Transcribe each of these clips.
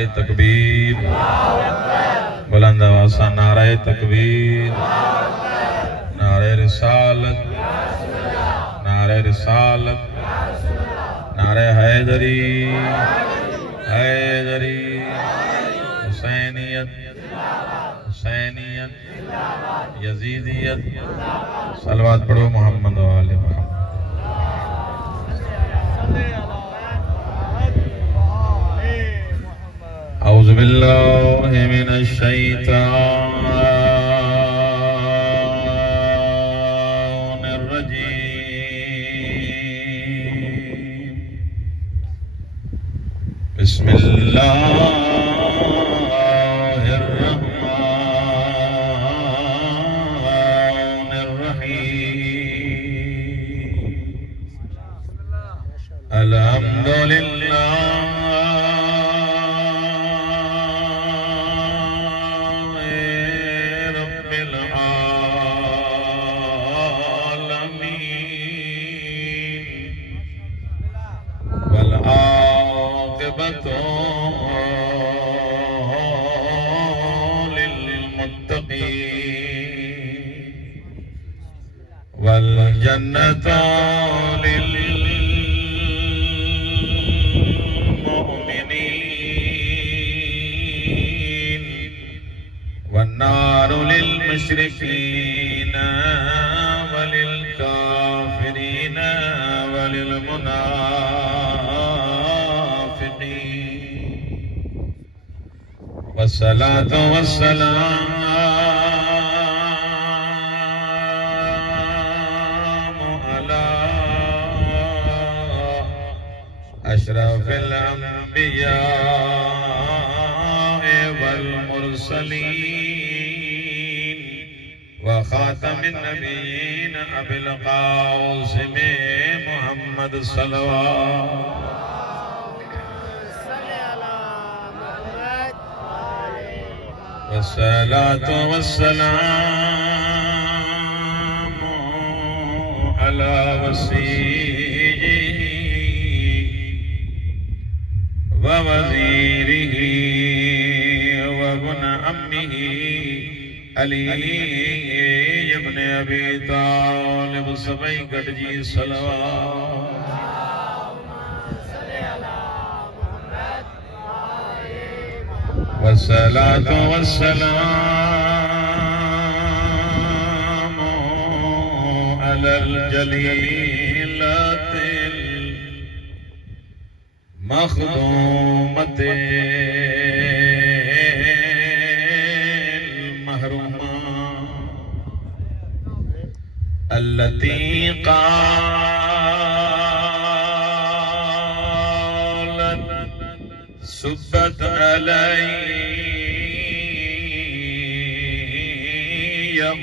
नाराए तकबीर, बुलंद आवाज़ से नाराए तकबीर, नारे रिसालत, नारे रिसालत, नारे हैदरी, हैदरी, हुसैनियत, हुसैनियत, यजीदियत। सलवात पढ़ो मोहम्मद वाले मोहम्मद। औज़ु बिल्लाहि मिनश शैतानिर रजीम। बिस्मिल्लाहिर रहमानिर रहीम। अल्हम्दुलिल्लाह वल्जन्नतु लिल्मुमिनीन वन्नारु लिलमुश्रिकीन वलिलकाफिरीन वलिलमुनाफिकीन। वस्सलातु वस्सलाम अशरफिल अंबिया वल मुरसलीन व खातमिन नबीयीन अबिल कासिम मुहम्मद सल्लल्लाहु वस्सलातु वस्सलामु अला वसीय्यिही वज़ीरिही वब्न अम्मिही अली इब्न अबी तालिब सबै गॾिजी सल्लल्लाहु वस्सलातु वस्सलामु अलल जलीलतिल मखदूमतिल महरूमा अल्लती क़ालत सुब्बत अलैया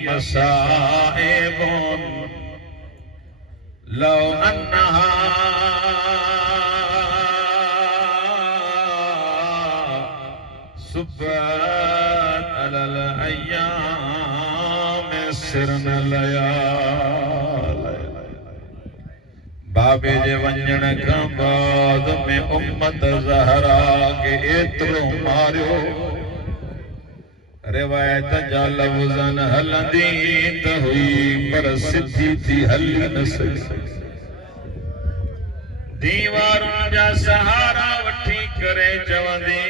मसाइबुन लौ अन्नहा सुब्बत अलल अय्याम सिरन लयाल। बाबे जे वंजण खां बाद में उम्मत ज़हरा के एतिरो मारियो रिवायत जा लफ़्ज़न हलंदी त हुई पर सिधी थी हली न सघी। दीवारुनि जा सहारा वठी करे चवंदी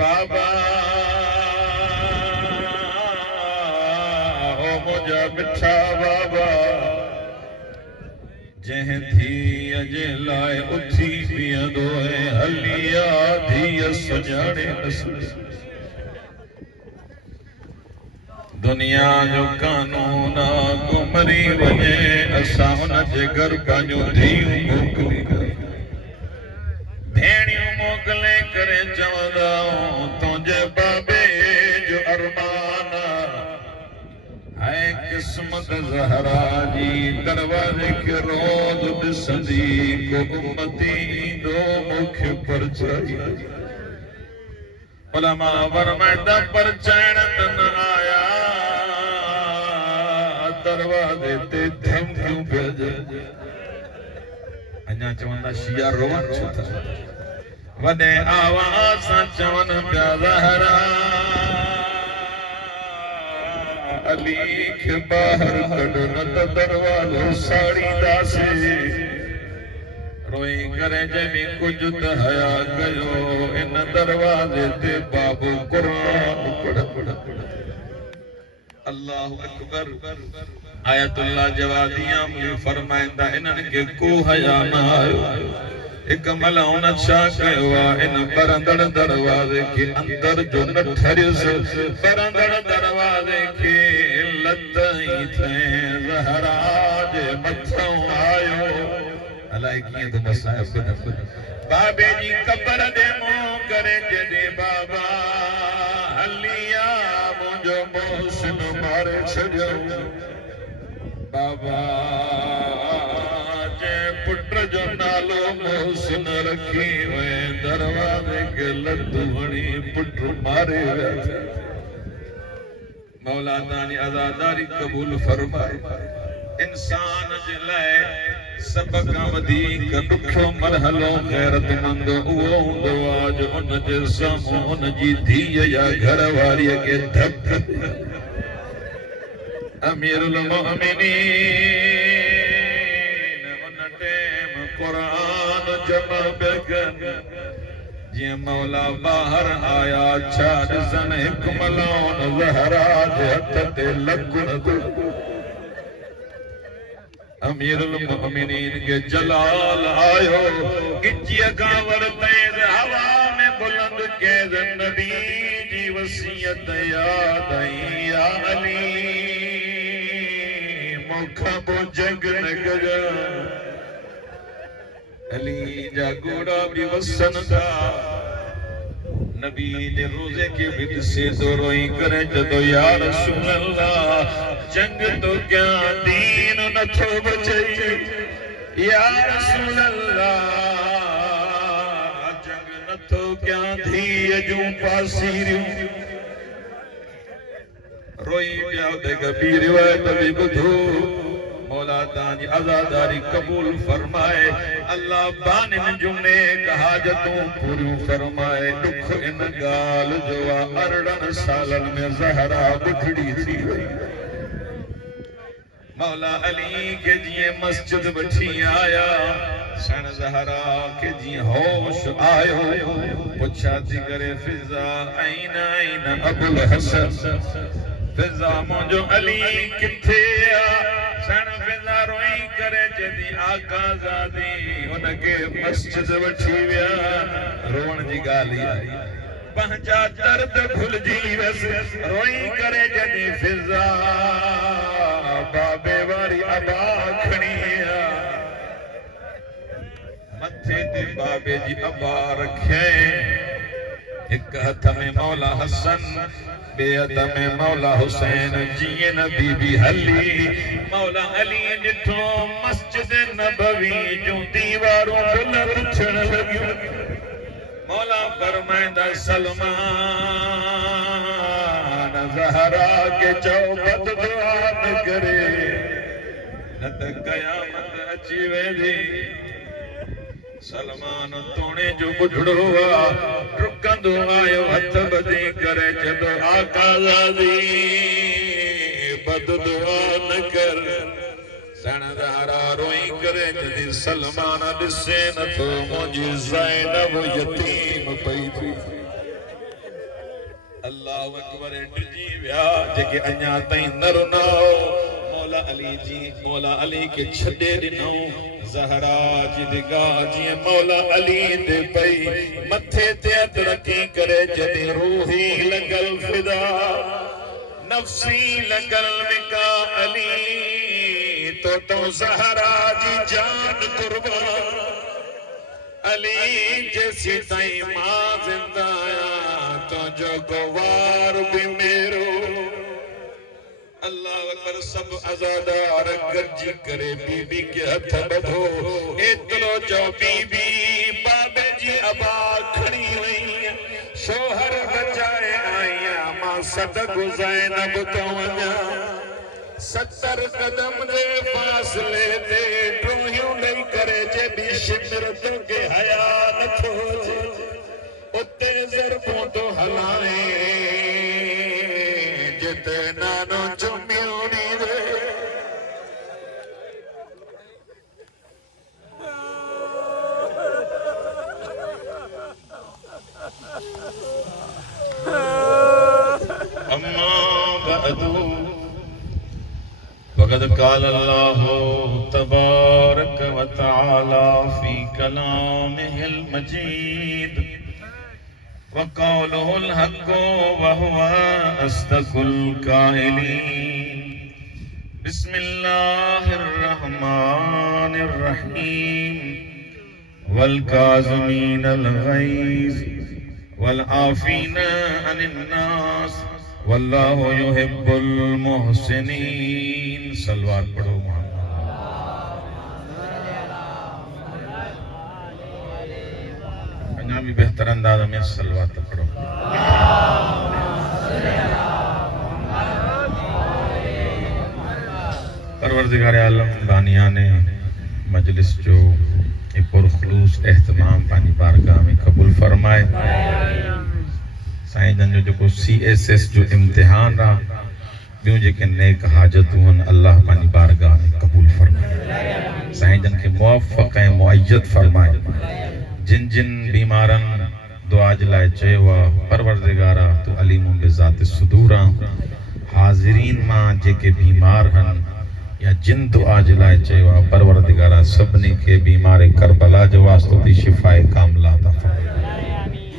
बाबा ओ मुंहिंजा मिठा बाबा जंहिं धीअ जे लाइ उथी बीहंदो ऐं हली आ धीअ सुञाणे न सघे। दुनिया जो कानून गुमरी वञे असां उन जे घर पंहिंजूं धीअूं मोकिली भेणियूं मोकिले करे चवंदा तुंहिंजे बाबे जो अरमान ऐं क़िस्मत ज़हरा जी दरवाज़े खे रोज़ ॾिसंदी को उम्मती ईंदो मूंखे परचाई। उलमा फरमाईंदा परचाइण त न आया दरवाज़े ते धमकियूं पिया ॾियनि। अञा चवंदा शिया रोवन छो था वॾे आवाज़ सां चवनि पिया ज़हरा अली खे ॿाहिरि कढ न त दरवाज़ो साड़ींदासीं रोई करे जंहिं कुझु त हया कयो इन दरवाज़े ते बाबू क़ुरान पढ़ अल्लाहु अकबर आयतुल्लाह जवादिया मुझे फरमाइंदा इन्हनि खे को हया न आयो एक मलाउन छा कयो इन बरंदड़ दरवाज़े के अंदर जो न ठरियस बरंदड़ दरवाज़े के लतई थे ज़हरा जे मथों आयो अलाए कीअं तो मसाइब बाबे जी कबर दे मुंह करे जदे बाबा हलिया मुंहिंजो मोहसिन मारे छॾियो बाबा जे पुट जो नालो मोहसिन रखी वे दरवाज़े के लत हणी पुट मारे विया मौला तानी आज़ादारी कबूल फरमाए इंसान जे लाइ सब खां वधीक ॾुखियो मरहलो ग़ैरतमंद उहो हूंदो आहे जो उन जे साम्हूं उन जी धीअ या घर वारीअ खे धक अमीरुल मोमिनीन उन टेम क़ुरान जमा पिया कनि जीअं मौला ॿाहिरि आया छा ॾिसनि हिकु मलाउन ज़हरा जे हथ ते लकुण अमीरुल मोमिनीन के जलाल आयो गिच्चीअ खां वरतेज हवा में बुलंद कैद नबी जी वसीयत याद आई या अली मूंखां पोइ जंग न कजां अली जा घोड़ा भी वसन था नबी ने रोजे के भी से तो रोई करे जदो या रसूल अल्लाह जंग तो क्या दीन न थो बचे या रसूल अल्लाह जंग न थो क्या धीअ जूं पासीरियूं रोई पिया ते कबी रिवायत भी ॿुधो मौला तानी आज़ादारी कबूल फरमाए अल्लाह बानिन जुमे हाजतूं पूरियूं फरमाए दुख इन गाल जो 18 सालन में ज़हरा बुढ़ड़ी थी वई मौला अली के जिए मस्जिद वठी आया सन ज़हरा के जिए होश आयो पुछा थी करे फिजा आइन आइन अबुल हसन फिजा मुंहिंजो अली किथे आ सन फिजा रोई करे जदी आका ज़ादी उनके मस्जिद वठी विया रोण जी ॻाल्हि आई पंहिंजा दर्द भुलिजी वियसि रोई करे जदी फिजा बाबे वारी अबा खणी मथे ते बाबे जी अबा रखे एक हथ में मौला हसन बे हथ में मौला हुसैन जीअं न बीबी हली मौला अली ॾिठो मस्जिद नबवी जूं दीवारूं बुलंद थियण लॻियूं मौला फरमाईंदा सलमान ज़हरा के चओ बद दुआ न करे न त क़यामत अची वेंदी सलमान तोणे जो बुढ़ड़ो रुकंदो आयो हथ बधी करे जदो आका ज़ादी बद दुआ न कर सण ज़हरा रोई करे जदी सलमान ॾिसे नथो मुंहिंजी ज़ैनब यतीम पई थी अल्लाह अकबर डिजी विया जेके अञा ताईं न रुना मौला अली के छॾे ॾिनो ज़हरा जी निगाह जीअं मौला अली ते पई मथे ते हथ रखी करे जॾहिं रूही लॻल फिदा नफ़्सी लॻल विका अली तो ज़हरा जी जान कुर्बान अली जैसी ताईं मां ज़िंदा आहियां तुंहिंजो गवार भी मेरो अल्लाह अकबर सब आज़ादार गॾिजी करे बीबी के हथ ॿधो एतिरो चओ बीबी बाबे जी अबा खणी वई शोहर बचाए आईं मां सदक ज़ैनब तो वञा 70 कदम जे फासले ते ड्रोहियूं ॾेई करे जे बि शिमर तोखे हया नथो अचे बअदु वक़द क़ाल अल्लाहु तबारक व तआला फ़ी कलामिहिल मजीद व क़ौलुहुल हक़्क़ु व हुवा अस्दक़ुल क़ाइलीन। बिस्मिल्लाहिर रहमानिर रहीम। वल काज़िमीनल गैज़ वल आफ़ीना अनिन नास वल्लाहु युहिब्बुल मुहसिनीन। सलवात पढ़ो पंजाबी बेहतर अंदाज में सलवात पढ़ो। परवरदिगार आलम बानियाने मजलिस जो पुरखलूस एहतमाम पानी बारगाह में कबूल फरमाए। साईं जन जो CSS जो इम्तिहान रहा ॿियूं जेके नेक हाजतूं अल्लाह पानी बारगाह में कबूल फरमाए। साईं जन के मुवफ़्फ़क़ ऐं मुअय्यद फरमाए। जिन जिन बीमारन दुआ जे लाइ चयो आहे परवरदिगारा तू अलीमुम बिज़ाति सुदूर हाज़िरीन मां जेके बीमार हन या जिन दुआ जे लाइ चयो आहे परवरदिगारा सभिनी खे बीमार करबला जो वास्तो थी शिफ़ाए कामिला अता फरमाए।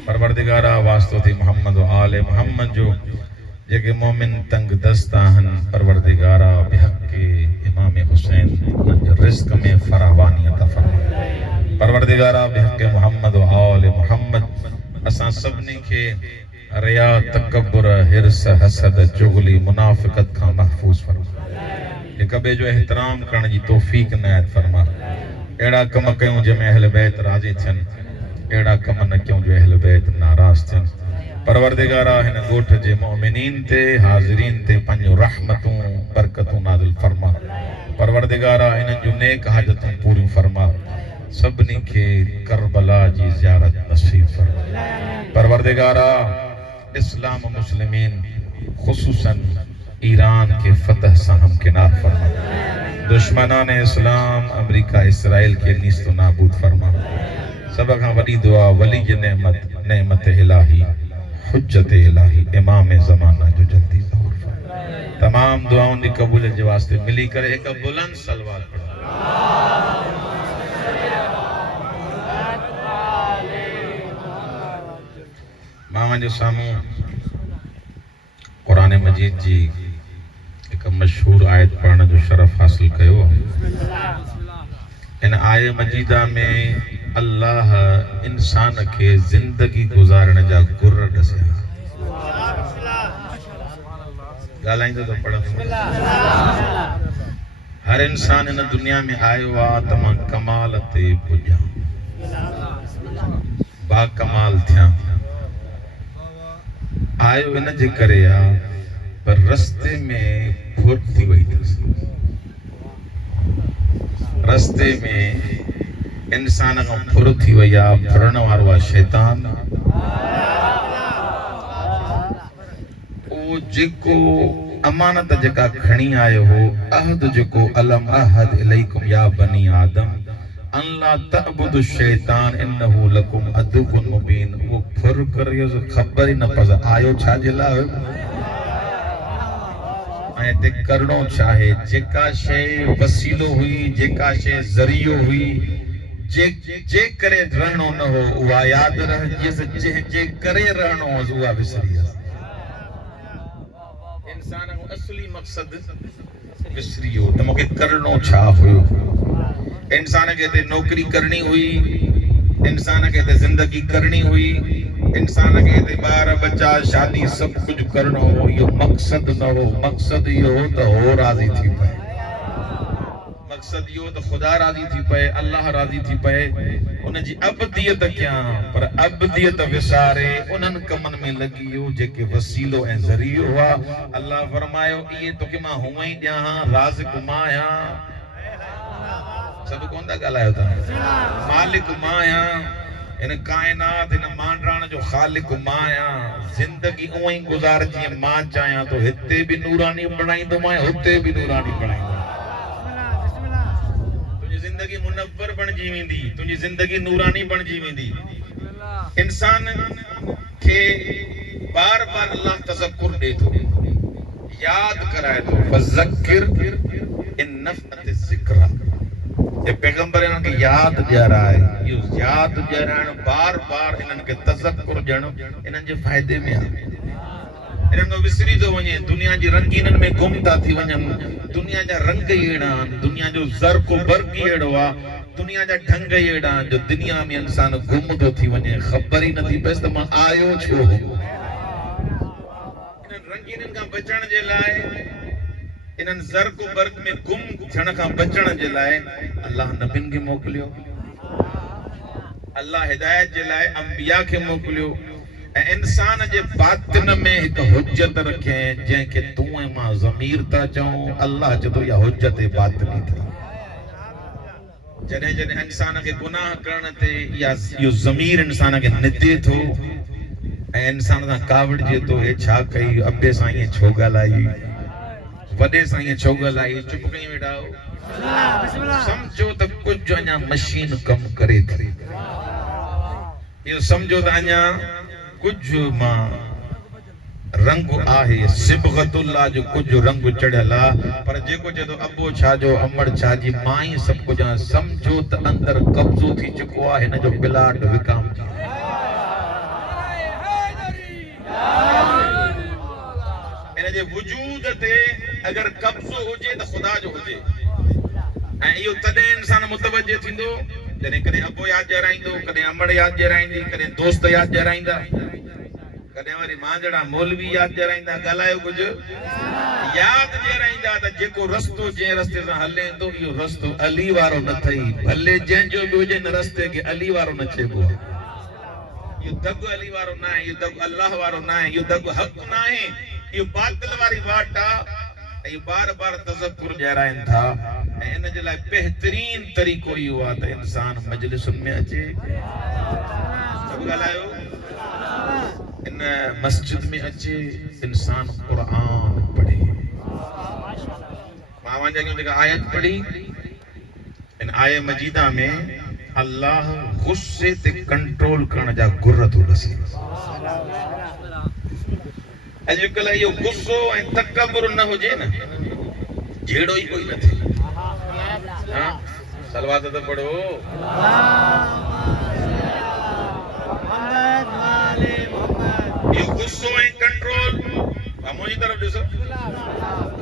परवरदिगारा वास्तो थी मोहम्मद व आले मोहम्मद जो जेके मोमिन तंग दस्ता हन परवरदिगारा बिहक़ इमाम हुसैन उन्हनि जे रिज़्क़ में फरावानी अता फरमाए। परवरदिगारा बिहक़ मोहम्मद व आले मोहम्मद असां सभिनी खे रिया तकब्बुर हिर्स हसद चुगली मुनाफ़िक़त खां महफूज़ फरमाए। हिक ॿिए जो एहतराम करण जी तौफ़ीक़ इनायत फरमा। अहिड़ा कम कयूं जंहिंमें अहल बैत राज़ी थियनि, अहिड़ा कम न कयूं जो अहल बैत नाराज़ थियनि। परवरदिगारा हिन ॻोठ जे मोमिनीन ते हाज़िरीन ते पंहिंजो रहमतूं बरकतूं नाज़िल फरमा। परवरदिगारा हिननि जूं नेक हाजतूं पूरियूं फरमा। सभिनी खे करबला जी ज़ियारत नसीब फरमा। परवरदिगारा इस्लाम मुस्लिमीन ख़ुसूसन ईरान के फतह से हमकिनार फरमा। दुश्मनान इस्लाम अमेरिका इसराइल के नीस्तो नाबूद फरमा। सब खां वॾी दुआ वली जी नेमत इलाही हुज्जत इलाही इमाम ज़माना जो जल्दी ज़हूर फरमा। तमाम दुआउनि जी क़बूलियत जे वास्ते मिली करे एक बुलंद सलवात पढ़ो। मां जो साम्हूं क़ुरान मजीद जी एक मशहूर आयत पढ़ने जो शरफ हासिल कयो। इन आय मजीदा में अल्लाह इंसान के जिंदगी गुजारण जा गुर दसिया। गालाइंदो तो पढ़ंदो। हर इंसान इन दुनिया में आयो आ तमाम कमाल ते पुजा बा कमाल थिया आयो इन जे करे आ पर रस्ते में फुट थी वही थी। रस्ते में इंसान को फुर थी वही आ फुरण वारो आ शैतान। ओ जेको अमानत जेका खणी आयो हो अहद जेको अलम अहद इलैकुम या बनी आदम अल्लाह तअबुदु शैतान इन्नहु लकुम अदुव्वुन मुबीन। वो फुर करियो खबर ही न पस आयो छा जे लाइ ऐं ते करणो चाहे जेका शइ वसीलो हुई जेका शइ ज़रियो हुई जे करे रहणो न हो उहा यादि रहिजी जे करे रहणो हो उहा विसरी। इंसान जो असली मकसद विसरियो त मूंखे करणो छा हुयो। इंसान के ते नौकरी करनी हुई, इंसान के ते जिंदगी करनी हुई, इंसान के ते बार बच्चा शादी सब कुछ करना हो। ये मकसद न हो। मकसद ये हो तो हो राजी थी पे। मकसद ये हो तो खुदा राजी थी पे, अल्लाह राजी थी पे। उन जी अबदियत क्या पर अबदियत विसारे उन्हन कमन में लगी हो जेके वसीलो ऐं ज़रियो हुआ। अल्लाह फरमायो ये तो कि मां हुआ ही ॾियां राज़िक मां आहियां। सब कौन दा गालायो था मालिक मां आहियां। इन कायनात इन मांडराण जो खालिक मां आहियां। जिंदगी उहो ई गुज़ार जीअं मां चाहियां तो हिते भी नूरानी बणाईंदो मां हुते भी नूरानी बणाईंदो। तुंहिंजी जिंदगी मुनव्वर बणजी वेंदी, तुंहिंजी जिंदगी नूरानी बणजी वेंदी। इंसान के बार बार अल्लाह तज़क्कुर दे थो याद कराए तो फज़क्किर इन नफ़अत ज़िक्रा। ये पैगंबर इन्हनि खे याद ॾियाराए, इहो याद ॾियाराइण बार बार इन्हनि खे तज़क्कुर ॾियणु इन्हनि जे फ़ाइदे में आहे। इन्हनि खां विसरी थो वञे, दुनिया जी रंगीननि में गुम था थी वञनि। दुनिया जा रंग ई अहिड़ा आहिनि, दुनिया जो ज़र्क़ बर्क़ ई अहिड़ो आहे, दुनिया जा ढंग ई अहिड़ा आहिनि जो दुनिया में इंसान गुम थो थी वञे, ख़बर ई नथी पएसि त मां आयो छो। इन्हनि रंगीननि खां बचण जे लाइ, इन्हनि ज़र्क़ बर्क़ में गुम थियण खां बचण जे लाइ अल्लाह नबियुनि खे मोकिलियो, अल्लाह हिदायत जे लाइ अंबिया खे मोकिलियो ऐं इंसान जे बातिन में हिकु हुज्जत रखे जंहिंखे तूं ऐं मां ज़मीर था चऊं। अल्लाह चए थो इहा हुज्जत बातिनी अथई। जॾहिं जॾहिं इंसान खे गुनाह करण ते या इहो ज़मीर इंसान खे निदे थो ऐं इंसान सां कावड़िजे थो, हे छा कई, अबे सां ईअं छो ॻाल्हाई, वॾे सां ईअं छो ॻाल्हाई, चुप कई वेठा हो, सम्झो त कुझु अञा मशीन कमु करे थी। इहो सम्झो त अञा कुझु मां रंग आहे, सिबगतुल्लाह जो कुझु रंग चढ़ियल आहे, पर जेको चए थो अबो छा जो, अमड़ छा जी, मां ई सभु कुझु आहे, सम्झो त अंदरि कब्ज़ो थी चुको आहे हिन जो प्लाट विकाम थी। हिन जे वजूद ते अगरि कब्ज़ो हुजे त ख़ुदा जो हुजे, ऐं इहो तॾहिं इंसान मुतवजह थींदो जॾहिं कॾहिं अबो यादि ॾियाराईंदो, कॾहिं अमड़ यादि ॾियाराईंदी, कॾहिं दोस्त यादि ॾियाराईंदा, कॾहिं वरी मांजड़ा मौलवी यादि ॾियाराईंदा, ॻाल्हायो कुझु यादि ॾियाराईंदा त जेको रस्तो जंहिं रस्ते सां हले थो इहो रस्तो अली वारो न अथई, भले जंहिंजो बि हुजे हिन रस्ते खे अली वारो न चइबो आहे। इहो दग अली वारो न आहे, इहो दग अल्लाह वारो न आहे, इहो दग हक़ न आहे, इहो बातिल वारी वाट आहे। ऐं बार बार तज़क्कुर ॾियाराइनि था ऐं इन जे लाइ बहितरीन तरीक़ो इहो आहे त इंसान मजलिसुनि में अचे, सभु ॻाल्हायो, इन मस्जिद में अचे, इंसान क़ुरान पढ़े। मां जेका आयत पढ़ी, इन आय मजीदा में अल्लाह गुस्से ते कंट्रोल करण जा गुर थो ॾसे। अॼुकल्ह इहो गुस्सो ऐं तकबुर न हुजे न, जहिड़ो ई कोई न थिए। हाँ, सलवात तो पढ़ो। ये गुस्सो ऐं कंट्रोल, मुंहिंजी तरफ़ ॾिसो,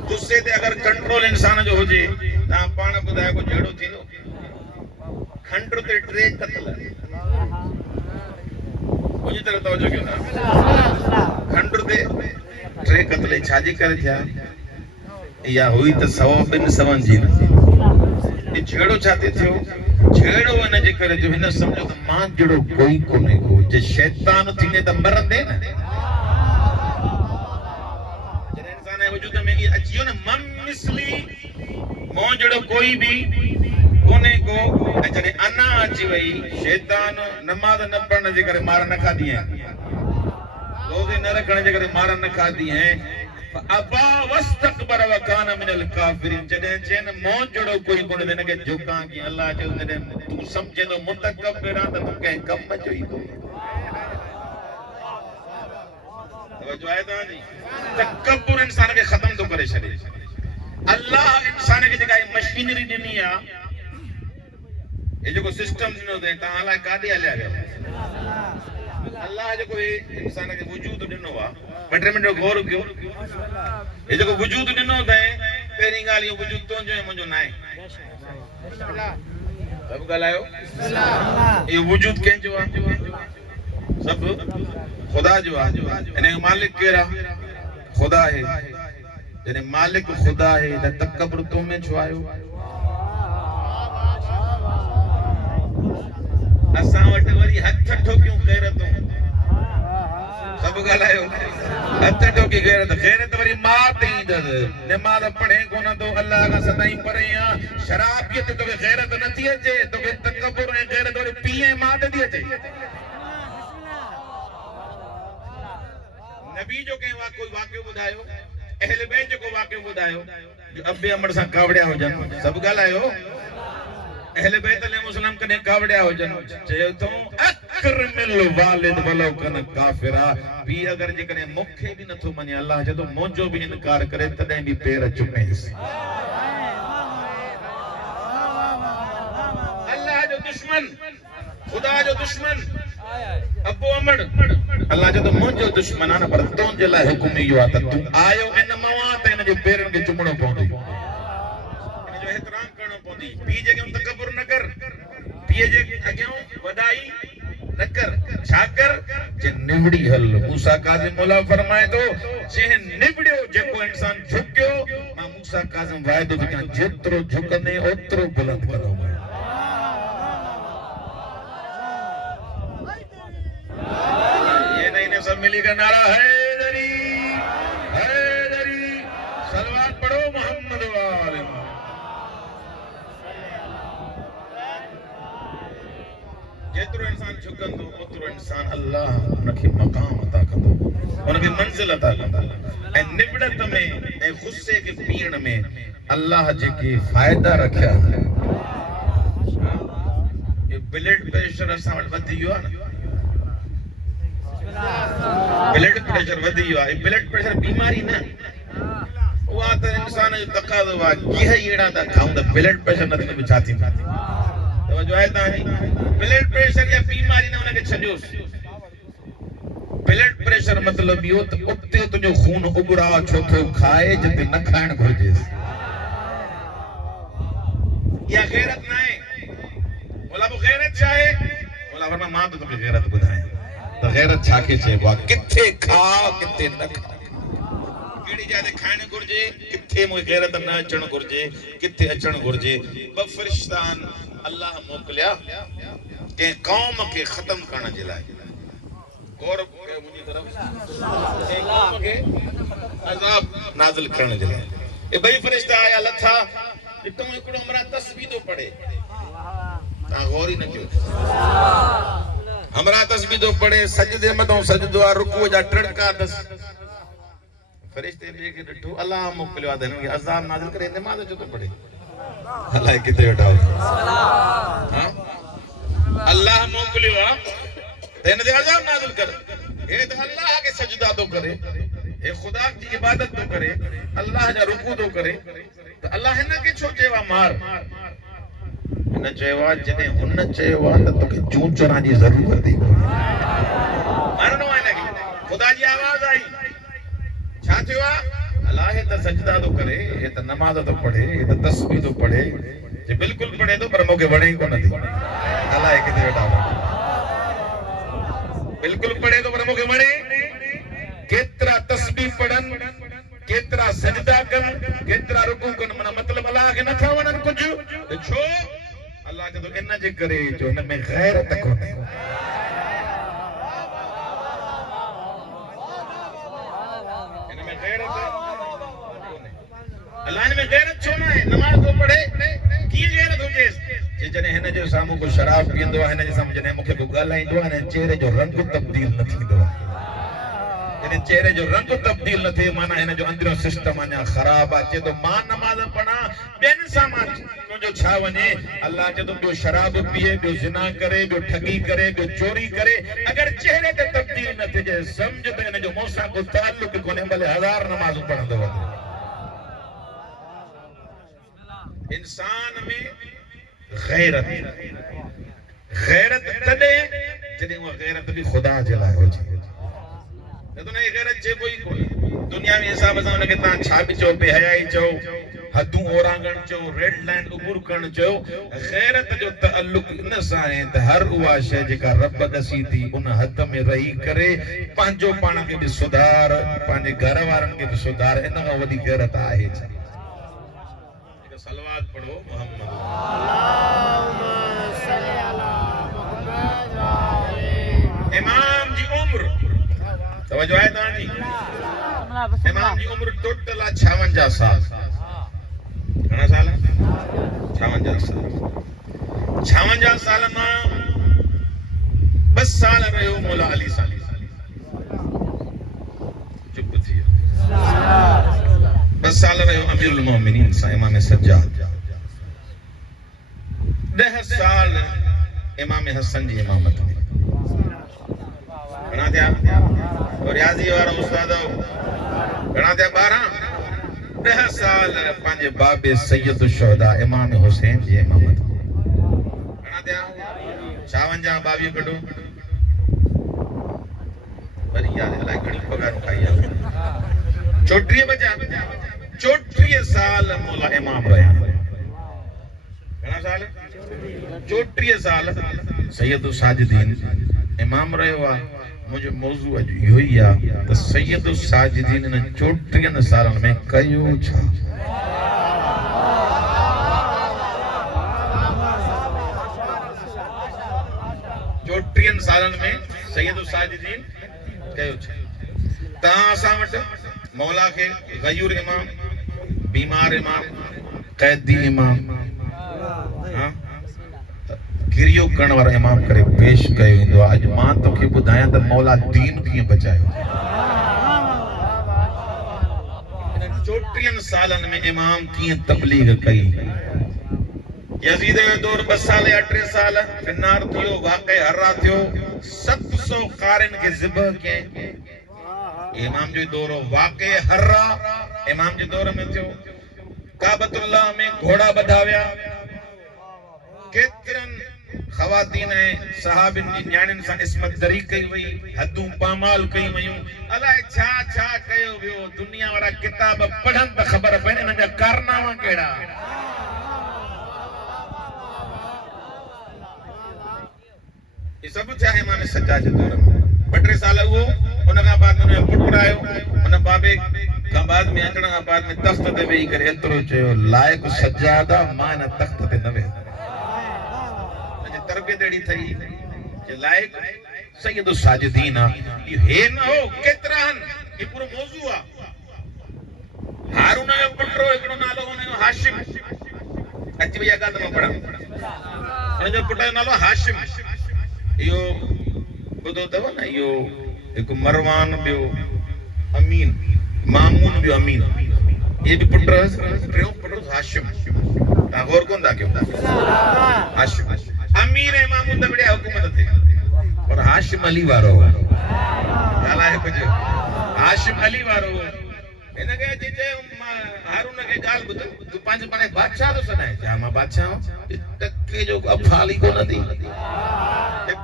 गुस्से ते अगर कंट्रोल इंसान जो हुजे, तव्हां पाण ॿुधायो को जहिड़ो थींदो। खंड ते 3 क़त्ल, मुंहिंजी तरफ़ तवजो कयो ना। खंड ते 3 क़त्ल छाजे करे थिया? या हुई त 100 सवन जी न, छेड़ो छाते थियो? छेड़ो हिन जे करे थियो, हिन सम्झो त मां जहिड़ो कोई कोन्हे को, जे शैतान थींदे त मरंदे न। जॾहिं इंसान जे वजूद में इहो अची वियो न, मम मिसली, मूं जहिड़ो कोई बि कोन्हे को, ऐं जॾहिं अना अची वई, शैतान नमाज़ न पढ़ण जे करे मार न खाधी आहे, रोज़े न रखण जे करे मार न खाधी आहे, अबा वस्तकबर वकान मिनल काफिरीन। जॾहिं चयनि मूं जहिड़ो कोई कोन्हे, हिन खे झुकां की अल्लाह चयो जॾहिं तूं सम्झे थो मुतकब्बिर आहे त तूं कंहिं कम जो ई कोन्हे। तवजो आहे तव्हांजी? तकब्बुर इंसान खे ख़त्म थो करे छॾे। अल्लाह इंसान खे जेका मशीनरी ॾिनी आहे, ये जेको सिस्टम ॾिनो अथई, तव्हां अलाए काॾे हलिया विया। अल्लाह जेको इंसान खे वजूद ॾिनो आहे, 2 मिनट गौर कयो, ये जेको वजूद ॾिनो अथई, पहिरीं ॻाल्हि इहो वजूद तुंहिंजो ऐं मुंहिंजो न आहे। सभु ॻाल्हायो, इहो वजूद कंहिंजो आहे? सभु ख़ुदा जो आहे। हिन जो मालिक केरु आहे? ख़ुदा आहे। जॾहिं मालिक ख़ुदा आहे त तकब्बुर तो में छो आयो? असां वटि वरी हथ ठोकियूं ग़ैरतूं, सभु ॻाल्हायो, हथ ठोकी ग़ैरत, ग़ैरत वरी मां ते ईंदसि। निमाज़ पढ़े कोन थो, अल्लाह खां सदाईं परे आहे, शराब पीए त तोखे ग़ैरत नथी अचे, तोखे तकब्बुर ऐं ग़ैरत वरी पीए मां ते थी अचे। नबी जो कंहिं कोई वाक़ियो ॿुधायो, अहल बैत जो को वाक़ियो ॿुधायो जो अबे अमड़ सां कावड़िया हुजनि, सभु ॻाल्हायो। अहल बैत अलैहिमुस्सलाम कॾहिं कावड़िया हुजनि, चयो अथऊं अकरमिल वालिद वलो कन काफिरा भी अगर जेकने मुखे भी नथो मने अल्लाह जदो मोजो भी इनकार करे तदे भी पैर चुमेस अल्लाह जो दुश्मन खुदा जो दुश्मन अबू अमर अल्लाह जदो मोजो दुश्मन आना पर तो जे लाए हुकुम इयो आ त तू आयो इन मवा ते इन जे पैरन के चुमणो पवंदी इन जो एहतराम करणो पवंदी पी जे के तकबर न कर पी जे अगियो वडाई न कर छाकर जे निवड़ी हल मूसा काज़िम मौला फरमाए तो जे निवड़ियो जेको इंसान झुकियो मां मूसा काज़िम वायदो भी कयां जेतिरो झुकंदे ओतिरो बुलंद कंदो सब मिली का नारा हैदरी हैदरी सलवात पढ़ो मोहम्मद वाले जेतिरो इंसान झुकंदो ओतिरो इंसान अल्लाह उनखे मकाम अता कंदो उनखे मंजिल अता कंदो ऐं निबड़त में ऐं गुस्से के पीण में अल्लाह जेके फ़ाइदा रखिया ये ब्लड प्रेशर असां वटि वधी वियो आहे ब्लड प्रेशर वधी वियो आहे ब्लड प्रेशर बीमारी न उहा त इंसान जो तकाज़ो आहे कीअं अहिड़ा था खाऊं त ब्लड प्रेशर न थींदो छा थींदो तवजो आहे तव्हांजी ब्लड प्रेशर या बीमारी न हुनखे छॾियोसि ब्लड प्रेशर मतलब इहो त उते तुंहिंजो खून उबड़ा छो थो खाए जिते न खाइण घुरिजेसि इहा गैरत न आहे बोला वो गैरत छा आहे बोला वरना मां तो तोखे गैरत ॿुधायां तो गैरत छाके चइबो आहे किथे खा किथे न खा कहिड़ी जाइ ते खाइण घुरिजे किथे मूंखे गैरत न अचणु घुरिजे किथे अचणु घुरिजे ॿ फ़रिश्तान अल्लाह मोकिलिया कंहिं क़ौम खे ख़तम करण जे लाइ गौर कयो मुंहिंजी तरफ़ कंहिं क़ौम खे अज़ाब नाज़िल करण जे लाइ ये ॿई फ़रिश्ता आया लथा ॾिठो हिकिड़ो हमरा तस्बीह थो पढ़े तव्हां गौर ई न कयो हमरा तस्बीह तो पढ़े सजदे मथों सजदो आ रुकू जा टड़का दस फरिश्ते बि के ॾिठो अल्लाह मोकिलियो आहे हिनखे अज़ाब नाज़िल करे नमाज़ जो तो पढ़े अल्लाह किथे वेठा हां अल्लाह मोकिलियो आहे त हिन ते अज़ाब नाज़िल कर हे त अल्लाह के सजदा तो करे हे खुदा जी इबादत तो करे अल्लाह जा रुकू तो करे त अल्लाह हिन के छो चेवा मार न चेवा जने हुन चेवा त तोखे जूं चोरा जी जरूरत है मारनो है ना खुदा जी आवाज आई छा थियो अल्लाह हे त सजदा तो करे हे त नमाज तो पढ़े हे त तस्बीह तो पढ़े जे बिल्कुल पढ़े तो पर मोके वणे ही कोन थी अल्लाह किथे वेठा बिल्कुल पढ़े तो पर मोके वणे केतरा तस्बीह पढ़न केतरा सजदा कन केतरा रुकू कन मना मतलब अल्लाह के न था वणन कुछ छो अल्लाह जो इन जे करे जो इन में गैरत कोने इन में गैरत कोने अल्लाह ने गैरत छो ना है नमाज तो पढ़े की गैरत हुजे जे जने हिन जो सामू को शराब पींदो है हिन जे सामू जने मुखे को गालाइंदो है न चेहरे जो रंग तब्दील न थींदो जने चेहरे जो रंग तब्दील न थे माना हिन जो अंदरो सिस्टम अञा खराब आ जे तो मां नमाज पढ़ा बेन सामान जो छा वने अल्लाह जदो बियो शराब पिए बियो जिना करे बियो ठगी करे बियो चोरी करे अगर चेहरे ते तब्दील न थे जे समझ त इन जो मौसा को ताल्लुक कोने भले हजार नमाज पढ़ंदो इंसान में गैरत गैरत तदे जदे वो गैरत भी खुदा जे लाए हो तो नहीं गैरत जे कोई दुनिया में हिसाब सां उनके ता छा भी चो पे हयाई चो हदू ओरांगण चो रेड लाइन उबुर करण चो गैरत जो ताल्लुक इन सां है त हर उहा शय जेका रब दसी थी उन हद में रही करे पंहिंजो पाण के भी सुधार पंहिंजे घर वारन के भी सुधार इन खां वडी गैरत आहे एक सलवात पढ़ो मोहम्मद अल्लाहुम्मा सल्ली अला मुहम्मद इमाम जी उम्र तवज्जो है तां जी इमाम जी उम्र टोटल 56 साल घणा साल 56 साल 56 साल में 2 साल रहो मौला अली साली चुप थी 2 साल रहो अमीरुल मोमिनीन सा इमाम सज्जाद 10 साल इमाम हसन जी इमामत में रियाज़ी वारा उस्ताद घणा थिया 10 साल पंहिंजे बाबे सैयद शुहदा इमाम हुसैन जी इमामत घणा थिया 56 22 कढो वरी याद अलाए घणी पगारूं खाई आहे 34 बचा 34 साल मौला इमाम रहिया घणा साल 34 साल सैयद साजिदीन इमाम रहियो आहे मुझे मौजू अॼु इहो ई आहे त सैयद साजिदीन इन 34 सालनि में कयो छा 34 सालनि में सैयद साजिदीन कयो छा तव्हां असां वटि मौला खे गयूर इमाम बीमार इमाम कैदी इमाम गिरियो करण वारो इमाम करे पेश कयो वेंदो आहे अॼु मां तोखे ॿुधायां त मौला दीन कीअं बचायो 34 सालनि में इमाम कीअं तबलीग कई यजीद जो दौर 2 साल या 3 साल फिनार थियो वाक़े हर्रा थियो 700 क़ारिन के ज़िबह कयईं इमाम जो दौर वाक़े हर्रा इमाम जे दौर में थियो काबतुल्लाह में घोड़ा बधाव्या केतिरनि ख़वातीन ऐं सहाबिन जी न्याणियुनि सां इस्मत दरी कई वई हदूं पामाल कई वयूं अलाए छा छा कयो वियो दुनिया वारा किताब पढ़नि त ख़बर पवनि इन्हनि जा कारनामा कहिड़ा ये सब थिया इमाम सज्जाद जे दौर में 2-3 साल उहो उन खां बाद उन जो पुटु आयो उन बाबे खां बाद में अचण खां बाद में तख़्त ते वेही करे एतिरो चयो लाइक़ सज्जाद मां हिन तख़्त ते न वेह तरबियत अड़ी थई जे लाइक सैयद साजिदीन ये हे न हो केतरा हन ये पूरो मौजू आ हारून जो पुटो एकड़ो नालो हुन जो हाशिम अच भैया ॻाल्हि मां पढ़ां हुन जो पुट जो नालो हाशिम इहो ॿुधो अथव न इहो हिकु मरवान ॿियो अमीन मामून ॿियो अमीन ये भी पुट टियों पुट हाशिम तव्हां गौर कोन था कयो हाशिम अमीर इमाम त बढ़िया हुकूमत थे और हाशिम अली वारो ॻाल्हाए कुझु हाशिम अली वारो हिनखे अची चयो हारून खे ॻाल्हि ॿुध तूं पंहिंजे पाण बादशाह थो सॾाए छा मां बादशाह टके जो अफ़ाल ई कोन थी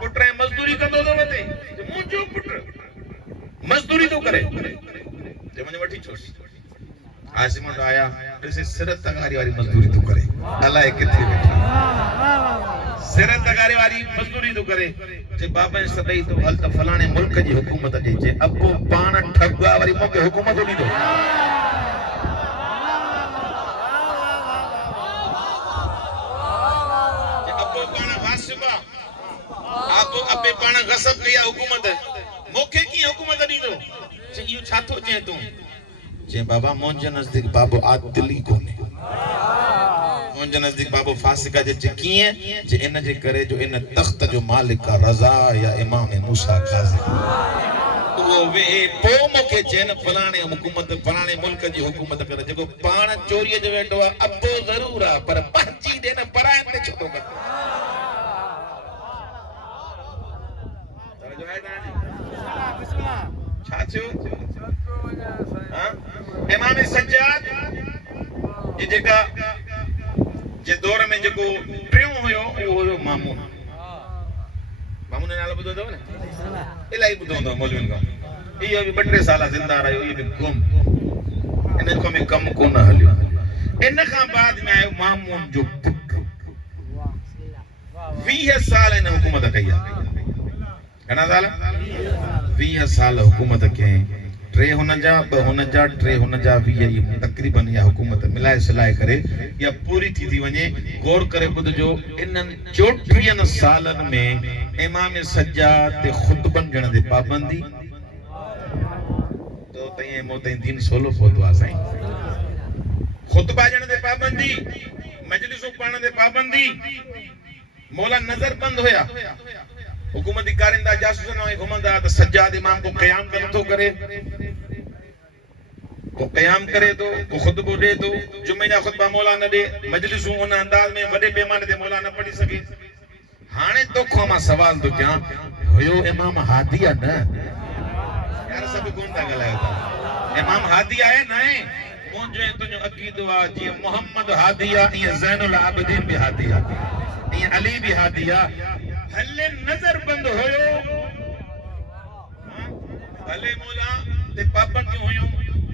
पुट ऐं मज़दूरी कंदो थो वठे मुंहिंजो पुट मज़दूरी थो करे चयो वठी छोसि हाशिम वटि आया ॾिसे सिर तगारी वारी मज़दूरी थो करे अलाए किथे वेठा सिर तगारी वारी मज़दूरी तो करे जे बाबा ने सदई तो हल त फलाणे मुल्क जी हुकूमत ॾे जे अबो पाण ठगा वारी मूंखे हुकूमत ॾींदो जे अबो पाण वासिबा अबे पाण गसब कया हुकूमत मूंखे कीअं हुकूमत ॾींदो जे इहो छा थो चए तूं जे बाबा मुंहिंजे नज़दीक बाबो आदिली कोन्हे मुंहिंजे नज़दीक बाबो फासिका जे कीअं जे इन जे करे जो इन तख़्त जो मालिक रज़ा या इमाम मूसा काज़िम वो वे पो मूंखे चेन फलाणे हुकूमत फलाणे मुल्क जी हुकूमत करे जेको पाण चोरीअ जो वेठो आहे अबो ज़रूर आहे पर पंहिंजी ॾे न परायनि ते छो थो करे छा थियो इमाम सज्जाद जी जेका जे दौर में जेको टियों हुयो उहो हुयो मामून मामून जो नालो ॿुधो अथव न इलाही ॿुधो हूंदव मौलवियुनि खां इहो बि 2-3 साल ज़िंदा रहियो इहो बि गुम इन खां बि कमु कोन हलियो इन खां बाद में आयो मामून जो पुटु 20 साल इन हुकूमत कई आहे घणा साल 20 साल हुकूमत कयईं 3 हुन जा 2 हुन जा 3 हुन जा 20 तक़रीबन या हुकूमत मिलाए सिलाए करे या पूरी थी वञे गौर करे ॿुधजो इन्हनि 34 सालनि में इमाम सज्जाद ते ख़ुतबनि ॾियण ते पाबंदी तो तई मोतई दीन सोलो पहुतो आहे साईं ख़ुतबा ॾियण ते पाबंदी मजलिसूं पढ़ण ते पाबंदी मौला नज़र बंद हुया हुकूमती कारिंदा जासूसन में घुमंदा त सज्जाद इमाम को क़याम नथो करे को क़याम करे तो को खुतबो दे तो जुमे जा खुतबा मौला न दे मजलिसूं उन अंदाज में वडे पैमाने ते मौला न पढ़ी सके हाणे तो को मां सवाल तो क्या हुयो इमाम हादी न यार सब कौन था गलायो था इमाम हादी आए नाए मुझे तुझो अकीदो आ जी मोहम्मद हादिया ये ज़ैनुल आबिदीन भी हादिया ये अली भी हादिया हले नजर बंद होयो हले मौला ते पाबंद होयो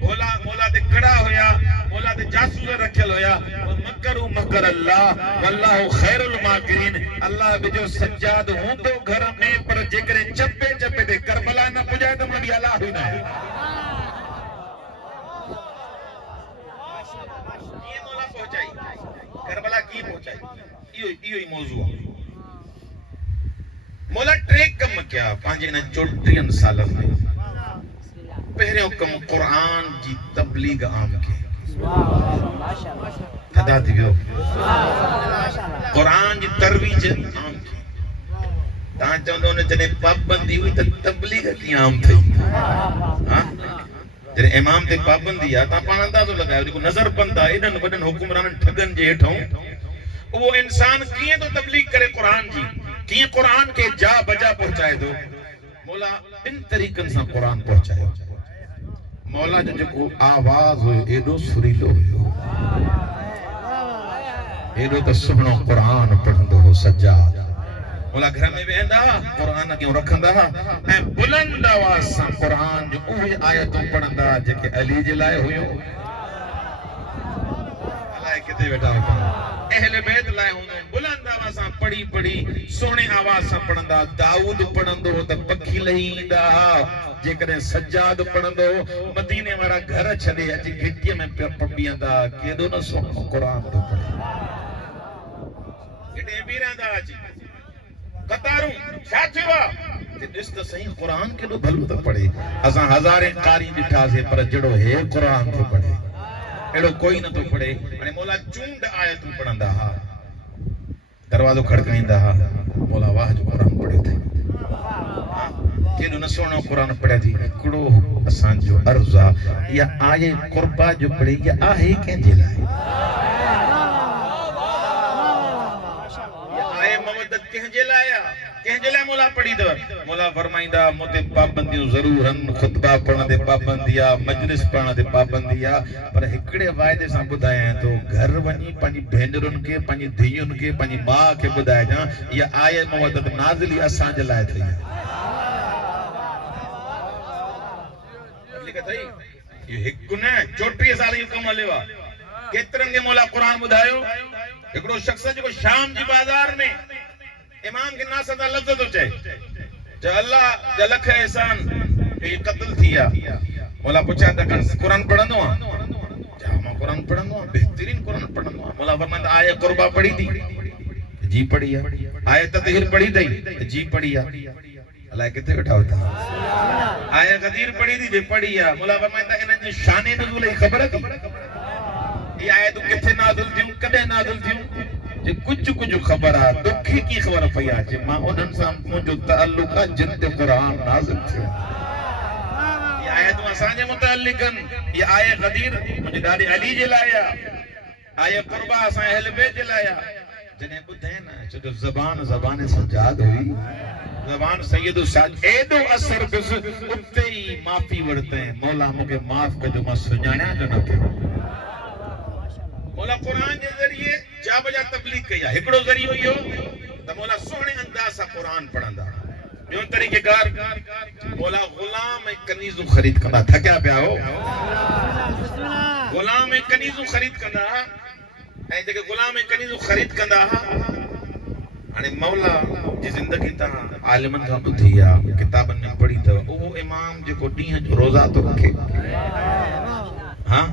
मौला ते कड़ा होया मौला ते जासूस रखल होया मकरू मकर अल्लाह वल्लाहु खैरुल माकिरीन अल्लाह बिजो सज्जाद हूं तो घर में पर जेकरे चप्पे चप्पे ते करबला न पुजाए तो मडी अल्लाह हुई ना ये मौला पहुंचाई करबला की पहुंचाई इयो ही मौजू मौला ट्रेक कम क्या पांजे न 34 साल में पहले कम कुरान जी तबलीग आम के थदा दियो कुरान जी तरवीज आम के ता चंदो ने जने पाबंदी हुई त तबलीग की आम थई हां तेरे इमाम ते पाबंदी आ ता पाण अंदाजो लगायो जेको नजर बंदा एडन वडन हुकुमरान ठगन जे हेठों वो इंसान किए तो तबलीग करे कुरान जी किए कुरान के जा बजा पहुंचाए दो मौला इन तरीकन से कुरान पहुंचायो मौला जो जेको आवाज हो एडो सुरीलो हो एडो तो सुनो कुरान पढ़ंदो हो सज्जाद मौला घर में वेंदा कुरान क्यों रखंदा ए बुलंद आवाज से कुरान जो ओए आयतों पढ़ंदा जेके अली जे लाए हुयो अलाए किथे बैठा हो अहले बैत लाए हुंदो बुलंद आवाज से पढ़ी पढ़ी सोने आवाज से पढ़ंदा दाऊद पढ़ंदो त पखी लहींदा जेकरे सज्जाद पढ़ंदो मदीने वाला घर छडे अची गिट्टी में पबियंदा केदो न सोनो कुरान तो पढ़े केडे बीरांदा अची कतारू छा थिवा ते दिस त सही कुरान केडो भलो तो पढ़े असा हजारे कारी बिठा से पर जड़ो है कुरान तो पढ़े एड़ो कोई न तो पढ़े अने मौला चूंड आयत पढ़ंदा हा दरवाजो खड़काइंदा हा मौला वाह जो कुरान पढ़े थे केडो न सोनो कुरान पढ़े थी हिकड़ो असान जो अर्जा या आए कुर्बा जो पढ़े या आहे कंजे लाए या आए मवदत कंजे लाया कंजे लाए मौला पढ़ी दो मौला फरमाइंदा मोते पाबंदियों जरूर हन खुतबा पढ़न दे पाबंदिया मजलिस पढ़न दे पाबंदिया पर हिकड़े वायदे से बुधाया तो घर वनी पानी भेंडरुन के पानी धीयुन के पानी मां के बुधाया जा या आए मवदत नाज़िली असान जे लाए थई ये हिकु न 34 साल जो कम हलेवा केतरन के मौला कुरान बुधायो एकड़ो शख्स जो शाम जी बाजार में इमाम के नास दा लफ्ज तो चए जो अल्लाह जलख एहसान ये कत्ल थिया मौला पूछा त कुरान पढ़ंदो आ जा मां कुरान पढ़ंदो आ बेहतरीन कुरान पढ़ंदो आ मौला फरमांदा आए कुर्बा पढ़ी थी जी पढ़ी है आए ततहीर पढ़ी थई जी पढ़ी है अल्लाह किथे बैठा होता आया गदीर पढ़ी थी जे पढ़ी है मौला फरमाइंदा इनन जी शान नुज़ूल ही खबर थी ये आयत किथे नाज़िल थियूं कदे नाज़िल थियूं जे कुछ खबर आ दुखी की खबर पई आ जे मां उनन सा मुजो ताल्लुक जिन ते कुरान नाज़िल थियो ये आयत असांजे मुतअल्लिकन ये आए गदीर मुझे दादी अली जे लाया आए कुर्बा असा अहले बैत जे लाया जने बुधे ना जो ज़बान सजाद हुई ज़बान सैयद साज एडो असर बिस उते ही माफी वरते मौला मुके माफ कजो मां सुञाणा जो न मौला कुरान के जरिए जा बजा तबलीग कया हिकड़ो जरियो यो त मौला सोहणे अंदाज सा कुरान पढ़ंदा बियो तरीकेकार मौला गुलाम कनीज़ू खरीद कंदा थक्या पिया हो गुलाम कनीज़ू खरीद कंदा ऐं जेके गुलाम कनीज़ू खरीद कंदा हाणे मौला जी जिंदगी ता आलिमन खां ॿुधी आ किताबन में पढ़ी त वो इमाम जेको ॾींहं जो रोज़ा तो रखे हां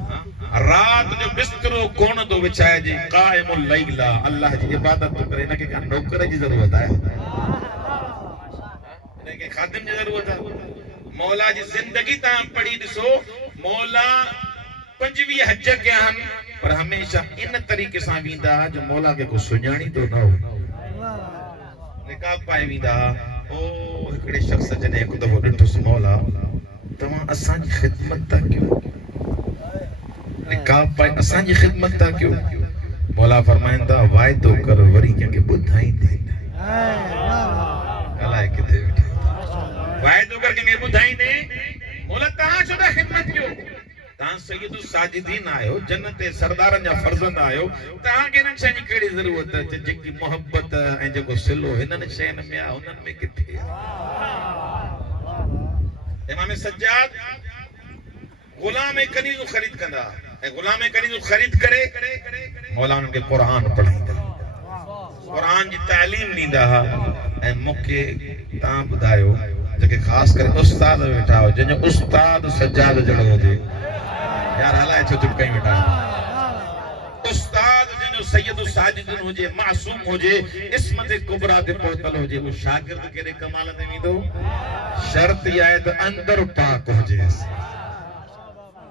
रात जो बिस्तरो कोन तो विछाए जी कायमुल लैला अल्लाह जी इबादत तो करे न के का नौकर जी जरूरत है न के खादिम जी जरूरत है मौला जी जिंदगी ता पढ़ी दिसो मौला 25 हज के हन पर हमेशा इन तरीके से वींदा जो मौला के को सुञाणी तो न हो निकाह पाए वींदा ओ हिकड़े शख्स जने एक दफो ॾिठुस मौला तमा असां जी खिदमत ता क्यों निकाह पाए असां जी खिदमत ता क्यों मौला फरमाइंदा वायदो कर वरी के बुधाई दे अल्लाह किथे वायदो कर के बुधाई दे सैयदु साजिदीन आयो जन्नत सरदारन जा फर्जंद आयो ता के न शइ केड़ी जरूरत है जेकी मोहब्बत ए जेको सिलो हिनन शइन में आ उनन में किथे इमाम सज्जाद गुलाम कनीज़ खरीद कंदा ए गुलाम कनीज़ खरीद करे मौला उनके कुरान पढ़ाईंदा कुरान जी तालीम नींदा ए मुके ता बुधायो जेके खास करे उस्ताद वेठा हो जने उस्ताद सज्जाद जड़ो होजे यार हलाए छो चुप कई वेठा उस्ताद जने सैयद साजिद होजे मासूम होजे इस्मत कुबरा दे पहुंचल होजे वो शागिर्द केरे कमाल दे वींदो शर्त ई आहे त अंदर पाक होजे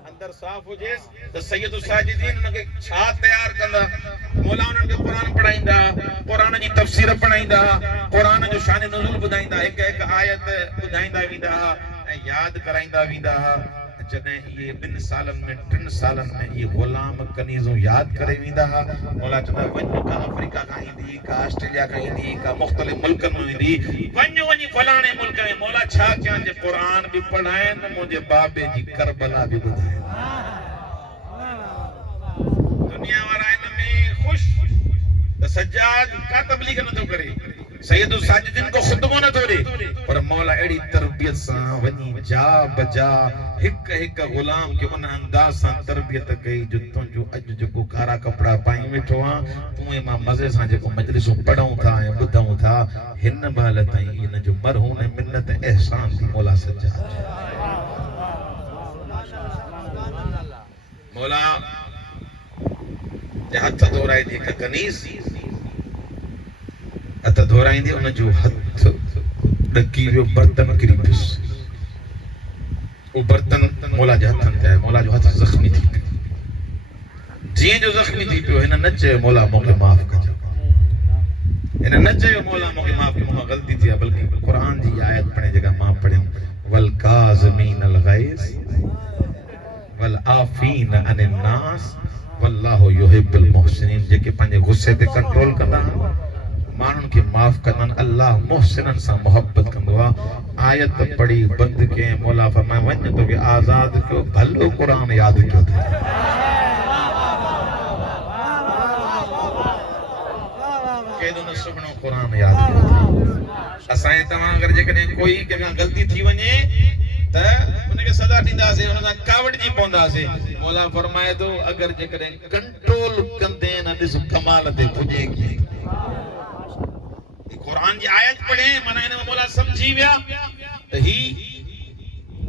अंदर साफ होजे त सैयद साजिदीन उनके छा तैयार कंदा मौला उनन के कुरान पढ़ाईंदा कुरान जी तफसीर पढ़ाईंदा कुरान जो शान नुज़ूल बुधाईंदा एक एक आयत बुधाईंदा वींदा ए याद कराईंदा वींदा जने ये 2 सालन में 3 सालन में ये गुलाम कनीज़ो याद करे वींदा मौला चंदा वन का अफ्रीका का इंदी का ऑस्ट्रेलिया का इंदी का मुख्तलिफ मुल्कन में इंदी वनी फलाने मुल्क में मौला छा क्या जे कुरान भी पढ़ाएन मुझे बाबे जी करबला भी बुधाए दुनिया वाला इन में खुश त सज्जाद का तबलीग न तो करे सैयद साजिदीन को खुतबो न तोड़े पर मौला एड़ी तरबियत सा वनी जा बजा हिक हिक गुलाम के उन अंदाज सा तरबियत कई जो तुंजो अज जो कारा कपड़ा पाई वेठो आ तू मां मजे सा जो मजलिसो पढ़ूं था ए बुधूं था हिन बाल ताई इन जो मरहूम मिन्नत एहसान दी मौला सज्जाद मौला जे हथ दोराई दी का कनीज़ हथ दोराईंदी उन जो हथ डकी वियो बर्तन किरी पिस वो बर्तन मौला जे हथन ते मौला जो हथ जख्मी थी जी जो जख्मी थी पियो हिन न चयो मौला मूंखे माफ कजो हिन न चयो मौला मूंखे माफ कयो मूंखां ग़लती थी बल्कि कुरान जी आयत पढ़े जेका मां पढ़ियो वल काज़मीन अल गैज़ वल आफीन अनिन नास वल्लाहु युहिब्बुल मुहसिनीन जेके पंहिंजे गुस्से ते कंट्रोल कंदा मानन के माफ करन अल्लाह मुहसिनन सा मोहब्बत कंदो आयत पढ़ी बंद के मौला फरमाए वन तो के आजाद क्यों भलो कुरान याद क्यों थे केदो न सुबनो कुरान याद क्यों थे असाए तमा अगर जे कने कोई के गलती थी वने त उनके सजा दींदा से उन कावड़ जी पौंदा से मौला फरमाए तो अगर जे कने कंट्रोल कंदे न दिस कमाल ते पुजेगी कुरान जी आयत पढ़े मना इन मौला समझी विया त ही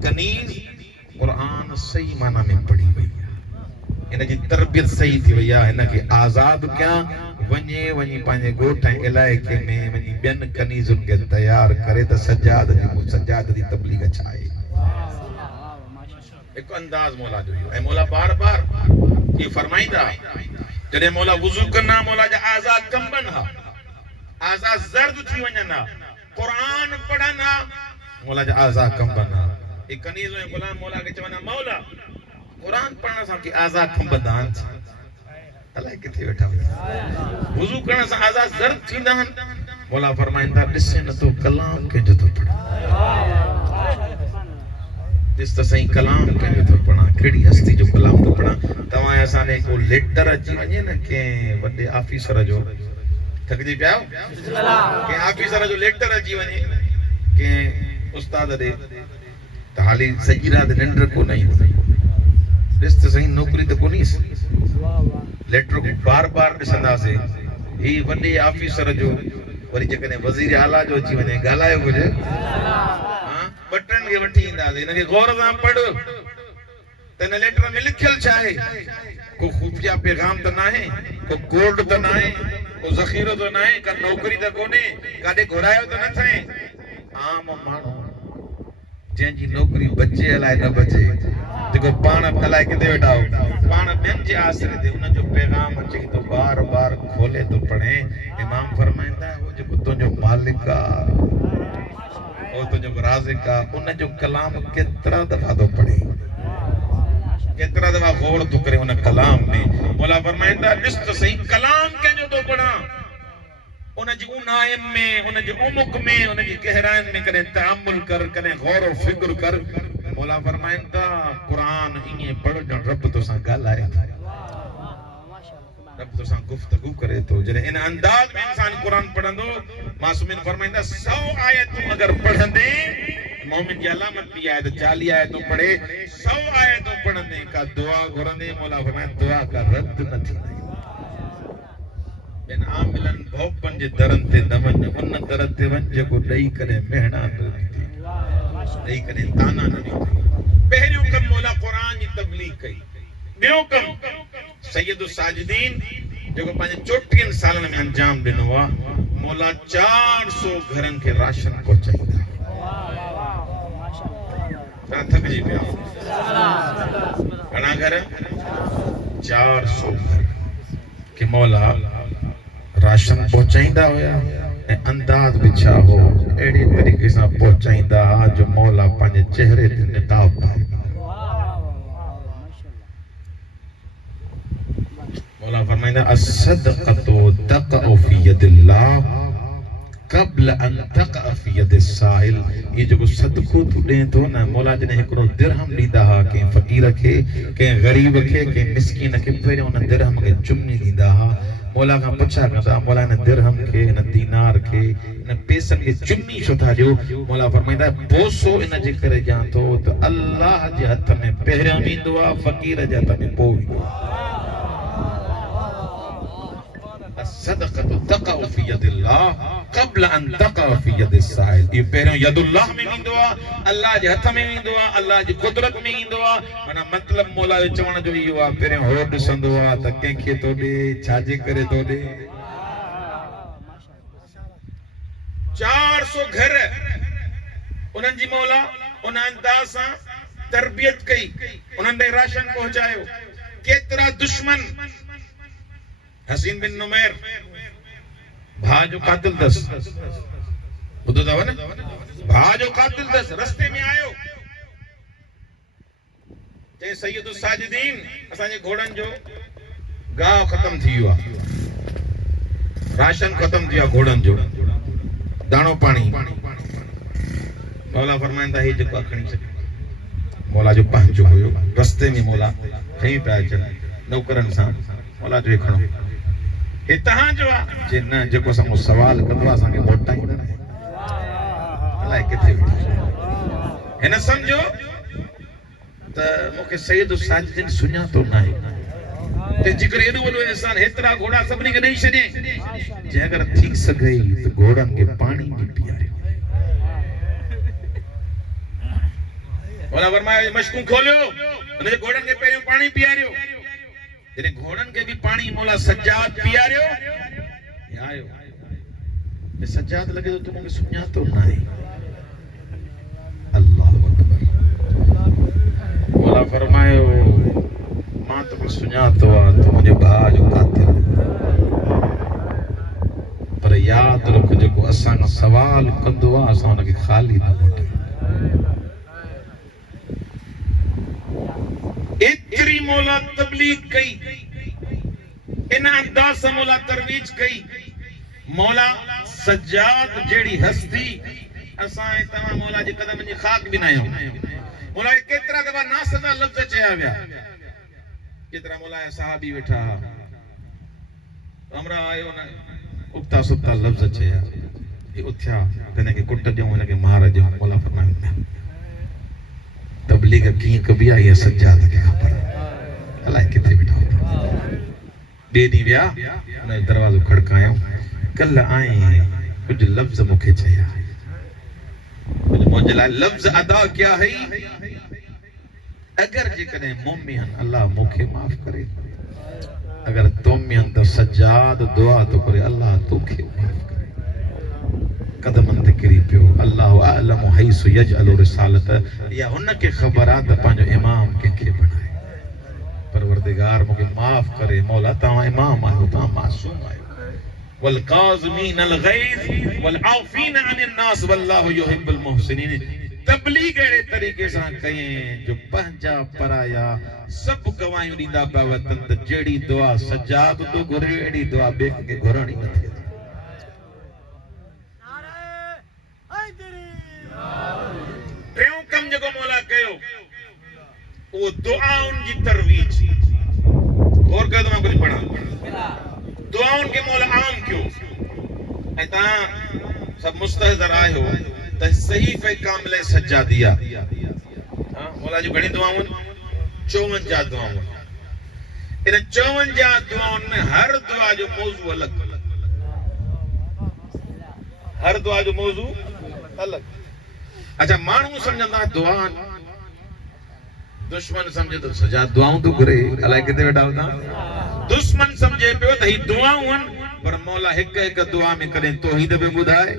कनीज़ कुरान सही माना में पढ़ी वई इन जी तरबियत सही थी वई इन के आजाद क्या वने वनी पांजे गोठ इलाके में वनी बेन कनीज़ुन के तैयार करे त सज्जाद दी तबलीग छाए एक अंदाज मौला जो ए मौला बार-बार ये फरमाइंदा जडे मौला वुजू करना मौला जा आजाद कंबन हा आजाद जर्द थी वञना कुरान पढ़ना मौला जा आजाद कंबना एक कनीज़ में गुलाम मौला के चवना मौला कुरान पढ़ना सा की आजाद कंबदा अल्लाह किथे वेठा वुजू करना सा आजाद जर्द थींदा मौला फरमाइंदा ॾिसे न तो कलाम के जो तो पढ़ जिस त सही कलाम के जो तो पढ़ा केड़ी हस्ती जो कलाम तो पढ़ा तवा असाने को लेटर अची वने न के वडे ऑफिसर जो थकजी पिया के ऑफिसर जो लेटर अची वने के उस्ताद दे त हाली सजी रात निंड को नहीं दिस त सही नौकरी तो कोनी लेटर को बार-बार दिसंदा से ही वडे ऑफिसर जो वरी जकने वजीर आला जो अची वने गालायो कुछ हां बटन के वठी इंदा से इनके गौर सां पढ़ तने लेटर में लिखल चाहे को खुफिया पैगाम त ना है को कोड त ना है को ज़खीरो तो ना है का नौकरी त कोने काडे घुरायो तो न थे आम मानो जंजी नौकरी बचे अलाए न बचे जेको पाण अलाए किथे वेठा हो पाण बेन जे आसरे ते उन जो पैगाम अचे तो बार-बार खोले तो पढ़े इमाम फरमाइंदा वो जो तुजो मालिक ओ तुजो राज़िक उन जो कलाम केतरा दफा तो पढ़े केतरा दफा गौर तो करे उन कलाम में मौला फरमाइंदा लिस्ट सही कलाम के जो तो पढ़ा उन जी उनायम में उन जी उमुक में उन जी गहराइन में कने तअम्मुल कर कने गौर और फिक्र कर मौला फरमाइन था कुरान इए पढ़ जण रब तो सा गालाए रब तो सा गुफ्तगू करे तो जने इन अंदाज में इंसान कुरान पढ़ंदो मासूमिन फरमाइंदा 100 आयतूं अगर पढ़ंदे मोमिन की अलामत भी है तो 40 आयतों पढ़े 100 आयतों पढ़ने का दुआ घुरंदे मौला फरमाए दुआ का रद्द न थी बिन आमिलन भोपन जे दरन ते दमन उन दर ते वंज को दई करे मेहना दई करे ताना न दी पहिरियों कम मौला कुरान जी तबलीग कई बियो कम सैयदुस साजिदीन जेको पंहिंजे 34 सालन में अंजाम ॾिनो आहे मौला 400 घरनि खे राशन पहुचाईंदा थकजी पिया घणा घर 400 घर के मौला राशन पहुचाईंदा हुया ऐं अंदाज बि छा हो अहिड़े तरीक़े सां पहुचाईंदा जो मौला पंहिंजे चेहरे ते निकाब पाए मौला फरमाइंदा अस्सदक़तु तक़अ फी यदिल्लाह क़ब्ल अन तक़अ फी यदिस साइल ये जो सदको तू दे तो ना मौला जने एकरो दिरहम दीदा हा के फकीर के गरीब के मिस्किन के पहिरे उन दिरहम के चुम्मी दीदा हा मौला का पुछा कंदा मौला ने दिरहम के न दीनार के न पैसन के चुम्मी छो था जो मौला फरमाइंदा पोसो इन जे करे जा तो अल्लाह जे हथ में पहिरियों ईंदो आ फकीर जे हथ में पोइ सदक़तु तक़अ फी यदिल्लाह क़ब्ल अन तक़अ फी यदिस साइल ये पहिरियों यदुल्लाह में ईंदो आहे अल्लाह जे हथ में ईंदो आहे अल्लाह जी कुदरत में ईंदो आहे माना मतलब मौला जो चवण जो इहो आहे पहिरियों हो ॾिसंदो आहे त कंहिंखे तो ॾे छाजे करे तो ॾे 400 घर उन्हनि जी मौला उन अंदाज़ सां तरबियत कई उन्हनि ॾे राशन पहुचायो केतिरा दुश्मन हसीन बिन नुमैर भाउ जो कातिल दस ॿुधो अथव न भाउ जो कातिल दस रस्ते में आयो चई सैयदुस साजिदीन असांजे घोड़नि जो गाह ख़त्म थी वियो आहे राशन ख़त्म थी वियो आहे घोड़नि जो दाणो पाणी मौला फरमाईंदा ही जेको खणी छॾ मौला जो पंहिंजो हुयो रस्ते में मौला खणी पिया अचनि नौकरनि सां मौला जो खणो हे तहां जो आहे जे न जेको असां सवाल कंदो असांखे मोटाईंदा न अलाए किथे हिन सम्झो त मूंखे सैयदुस साजिदीन सुञातो न आहे ते जिकर एॾो वॾो एहसान हेतिरा घोड़ा सभिनी खे ॾेई छॾे जे अगरि थी सघे त घोड़नि खे पाणी बि पीआरियो मौला फरमायो मशकूं खोलियो उनजे घोड़नि खे पहिरियों पाणी पीआरियो जॾहिं घोड़नि खे बि पाणी मौला सज्जाद पीआरियो आयो ते सज्जाद लॻे थो तूं मूंखे सुञातो न आहे अल्लाह अकबर मौला फरमायो मां तोखे सुञातो आहे तूं मुंहिंजे भाउ जो कातिल पर यादि रख जेको असां खां सवाल कंदो आहे असां हुनखे ख़ाली न मोटायूं एतिरी मौला तबलीग कई इन अंदाज से मौला तरवीज कई मौला सज्जाद जेड़ी हस्ती असां तमाम मौला जे कदम जी खाक भी ना आयो मौला केतरा दफा नासदा लफ्ज चया विया केतरा मौला सहाबी वेठा हमरा आयो न उक्ता सुक्ता लफ्ज चया ये उथया तने के कुट दियो इनके मार दियो मौला फरमाया तबलीग की कभी आई सज्जाद के खबर अल्लाह किथे बैठा बे दी विया उन दरवाजो खड़कायो कल आए कुछ लफ्ज मुखे चया मुझे लफ्ज अदा क्या है अगर जे कने मोमिन अल्लाह मुखे माफ करे अगर तोमिन तो सज्जाद दुआ तो करे अल्लाह तोखे माफ करे कदमन ते किरी पियो अल्लाह आलम हैसु यजअल रिसालत या हुन के खबरात पांजो इमाम के बनाए परवरदिगार मुके माफ करे मौला ता इमाम आयो ता मासूम आयो वल काज़िमीन अल गैज़ वल आफीन अनिन नास वल्लाहु युहिब्बुल मुहसिनीन तबलीग एड़े तरीके से कयें जो पंजा पराया सब गवाहियूं ॾींदा पिया वतन त जहिड़ी दुआ सज्जाद तो घुरे अहिड़ी दुआ ॿिए कंहिंखे घुरणी नथी टियों कम जेको मौला कयो वो दुआउन की तरवीज और कह दो मैं कुछ पढ़ा दुआउन के मौला आम क्यों ऐता सब मुस्तहज़र आए हो त सहीफ़े कामिले सज्जा दिया हां मौला जी घणी दुआउन 54 दुआउन इन 54 दुआउन में हर दुआ जो मौजू अलग हर दुआ जो मौजू अलग अच्छा मानू समझंदा दुआ दुश्मन समझे तो सजा दुआऊं तो घुरे अलाए किथे वेठा होता दुश्मन समझे पियो त ही दुआऊं पर मौला हिक हिक दुआ में कदे तौहीद पे बुधाए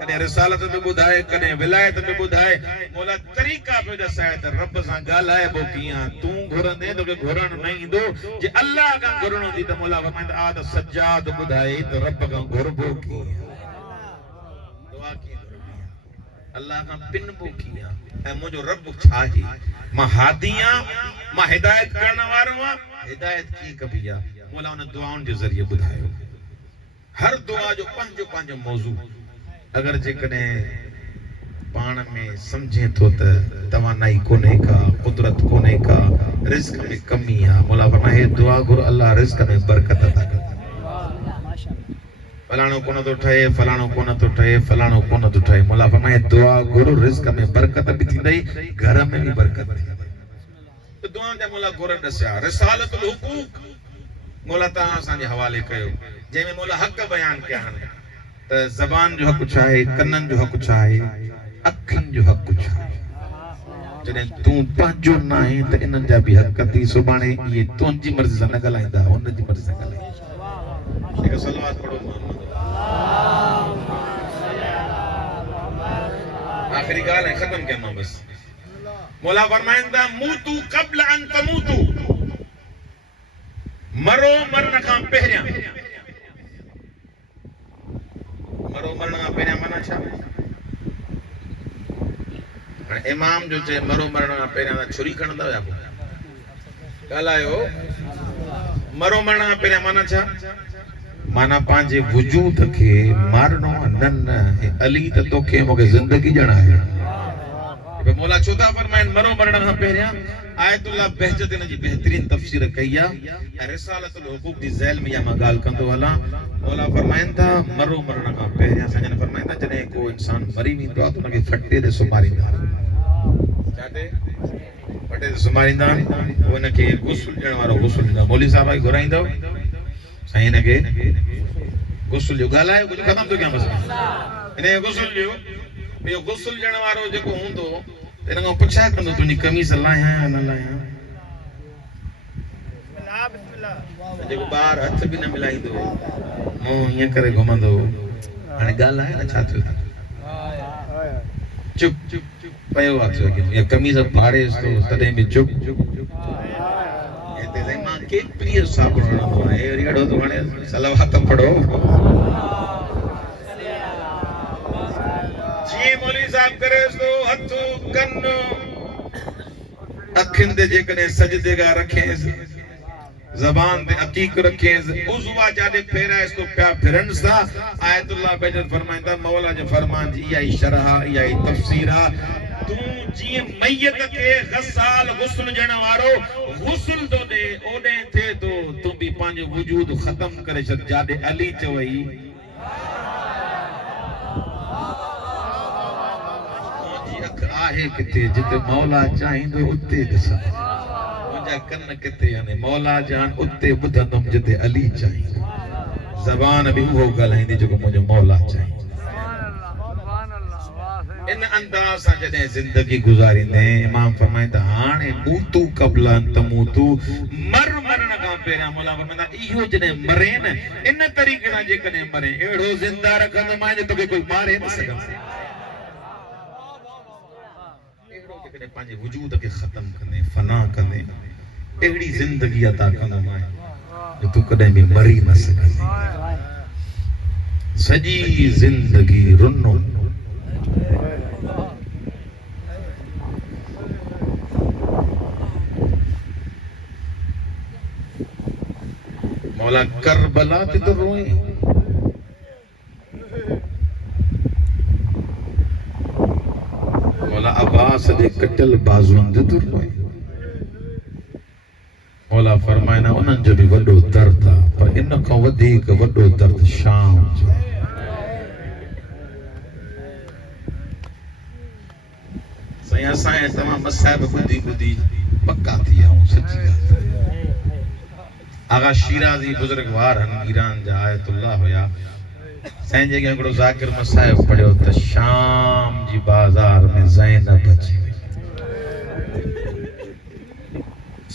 कदे रिसालत पे बुधाए कदे विलायत पे बुधाए मौला तरीका पे दसाए त रब सां गालाए बो किया तू घुरंदे तो के घुरण नहीं इंदो जे अल्लाह का घुरणो दी त मौला फरमाइंदा आ त सज्जाद बुधाए त रब का घुरबो की दुआ की अल्लाह का पिनबो किया ऐ मुजो रब छाही मां हादिया मां हिदायत करण वारो हिदायत की कबिया मौला उन दुआउन के जरिए बुधायो हर दुआ जो पंहिंजो मौजू अगर जे कने पाण में समझे तो त तवानाई कोने का कुदरत कोने का रिस्क में कमी है मौला फरमाए दुआ गुर अल्लाह रिस्क में बरकत अता कर फलाणो कोन तो ठहे फलाणो कोन तो ठहे फलाणो कोन तो ठहे मौला फरमाए दुआ गुरु रिस्क में बरकत भी थींदई घर में भी बरकत तो दुआ जा मौला गुर दसया रिसालतुल हुकूक मौला ता असा जे हवाले कयो जे में मौला हक बयान कया त ज़बान जो हक चाहे कन्नन जो हक चाहे अखिन जो हक चाहे जने तू पंजो ना है त इनन जा भी हक थी सुबाणे ये तुंजी मर्जी से न गलाइंदा उन जी मर्जी से गलाइंदा एक सलावत पढ़ो आखिरी गाल है खत्म करना बस मौला फरमाइंदा मूतू कब्ल अन तमूतू मरो मरण का पहरिया मरो मरण का पहरिया माना छा इमाम जो चे मरो मरण का पहरिया छुरी खणंदा या गालायो मरो मरण का पहरिया माना छा माना पांजे वजूद के मारनो नन अली त तोखे मोके जिंदगी जना है पे मौला चौथा फरमाइन मरो मरण का पहरिया आयतुल्लाह बहजत इन जी बेहतरीन तफसीर कईया रिसालतुल हुकूक दी झैल में या मां गाल कंदो हला मौला फरमाइंदा मरो मरण का पहरिया सजन फरमाइंदा जने को इंसान मरी विंदो तो उनके फट्टे दे सुमारिंदा चाटे फट्टे दे सुमारिंदा उनके गुस्ल जण वारो गुस्ल दा मौली साहब आई घुराइंदो सही न के गुस्ल जो गालाए कुछ खत्म तो क्या मसला इने गुस्ल जो यो गुस्ल जण वारो जेको हुंदो इनका पुछा कंदो तुनी कमीज लाया न लाया बिस्मिल्लाह जेको बार हथ भी न मिलाइंदो मुंह ये करे घुमंदो हाने गालाए न छा थियो चुप चुप पयो आछो के ये कमीज फाड़े तो तदे में चुप एते दे मां के प्रिय साबण न है रेड़ो तो हाने सलावत पढ़ो जी मौली साहब करे तो हथू कन अखिन दे जे कने सजदे गा रखे जबान दे अकीक रखे उजवा जादे फेरा इसको प्या फिरन सा आयतुल्लाह बजर फरमाइंदा मौला जे फरमान जी या शरह या तफसीरा तू जी मैयत के गसाल गुस्ल जण वारो गुस्ल तो दे ओडे थे तो तू भी पांच वजूद खत्म करे छत जादे अली चवई आहे किथे जिते मौला चाहींदो उते ॾिसां मुंहिंजा कन किथे आहिनि मौला जान उते ॿुधंदुमि जिते अली चाहींदो ज़बान बि उहो ॻाल्हाईंदी जेको मुंहिंजो मौला चाहींदो इन अंदाज़ सां जॾहिं ज़िंदगी गुज़ारींदे इमाम फरमाईंदा हाणे मूतू क़ब्ल अन तमूतू मरण खां पहिरियां मौला फरमाईंदा इहो जॾहिं मरे न इन तरीक़े सां जेकॾहिं मरे अहिड़ो ज़िंदा रखंदुमि जो तोखे कोई मारे न सघंदो कने पांजे वजूद के खत्म कने फना कने एड़ी जिंदगी अता कंदो मां जो तू कदे भी मरी न सके सजी जिंदगी रुनो मौला करबला ते तो रोए मौला अब्बास दे कटल बाजुन दे तो रोए मौला फरमाए ना उन्हनि जो बि वॾो दर्द आहे, पर इन खां वधीक वॾो दर्द शाम जो। साईं असां तमामु मसाइब ॿुधी ॿुधी पक्का थी विया आहियूं, सची ॻाल्हि। आगा शिराज़ी बुज़ुर्गवार ईरान जा आयतुल्लाह हुया, साईं जॻह हिकिड़ो ज़ाकिर मसाइब पढ़ियो त शाम जी बाज़ार में ज़ैनब अची वई।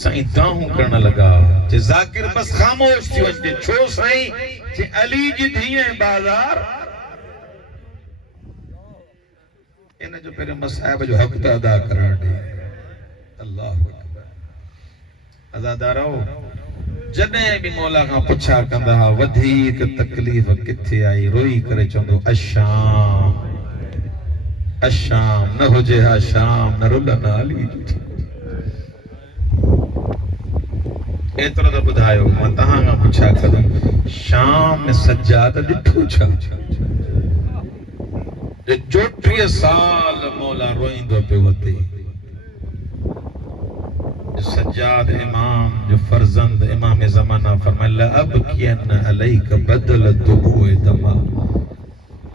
साईं दाहूं करण लॻा जे ज़ाकिर बस ख़ामोश थी वञे। छो साईं जे अली जी धीअ बाज़ार इन जो पहिरियों मसाइब जो हक़ त अदा करण ॾे। अल्लाह अज़ादारो जॾहिं बि मौला खां पुछा कंदा हा वधीक तकलीफ़ किथे आई, रोई करे चवंदो अशाम अशाम, न हुजे हा शाम न रुलन अली। एतिरो त ॿुधायो मां तव्हां खां पुछा कंदुमि शाम में सजाद ॾिठो छा? 34 साल मौला रोईंदो पियो अते। सज्जाद इमाम जो फर्जंद इमाम ज़माना फरमाया अब कियन अलैक बदल दुबुए दमा,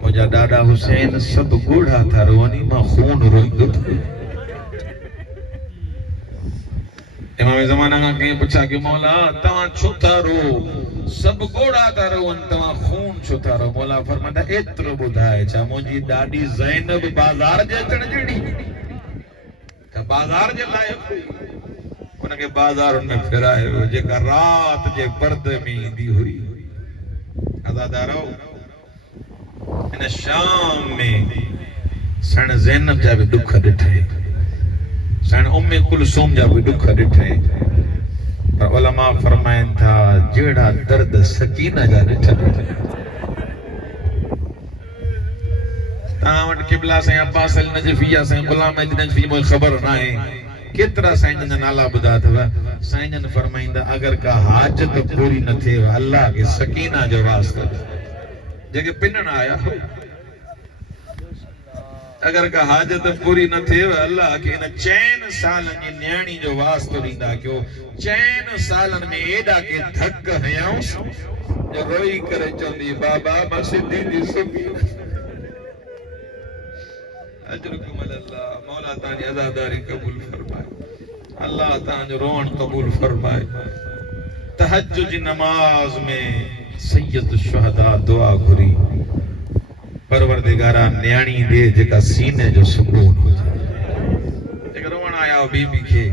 मुंहिंजा ॾाॾा हुसैन सभु ॻोढ़ा था रोवनि, मां खून रोईंदो थियो। इमाम ज़माना खां कंहिं पुछा कि मौला तव्हां छो था रो, सभु ॻोढ़ा था रोवनि, तव्हां खून छो था रो? मौला फरमाईंदा एतिरो ॿुधाए छा मुंहिंजी ॾाॾी ज़ैनब बाज़ार जे अचण जहिड़ी का बाज़ार जे लाइक़ उनके बाज़ार में फिरायो जेका रात जे पर्दे में ईंदी हुई। अज़ादारो इन शाम में सण ज़ैनब जा बि दुख ॾिठे, सण उम्मे कुलसूम जा बि दुख ॾिठे, पर उलमा फरमाइनि था जहिड़ा दर्द सकीना जा ॾिठा। तव्हां वटि क़िबला साईं अब्बास अल नजफी साईं गुलाम अहमद नजफी मुझे ख़बर न आहे केतिरा साईं जन नाला ॿुधा अथव। साईं जन फरमाईंदा अगर का हाजत पूरी न थिए अल्लाह के सकीना जो वास्तो जेके पिनण आया, अगर का हाजत पूरी न थिए अल्लाह के इन 4 सालन जी न्याणी जो वास्तो ॾींदा कयो। 4 सालन में एॾा के धक हयाऊं जो रोई करे चवंदी बाबा मां सिधी थी सुखी। अजरकुम अल्लाह, मौला तानी अज़ादारी कबूल फरमाए, अल्लाह तानी रोन कबूल फरमाए। तहज्जुद जी नमाज में सैयद शुहदा दुआ घुरी परवरदिगारा न्याणी दे जेका सीने जो सुकून हो जाए। जेका रोवण आया बीबी के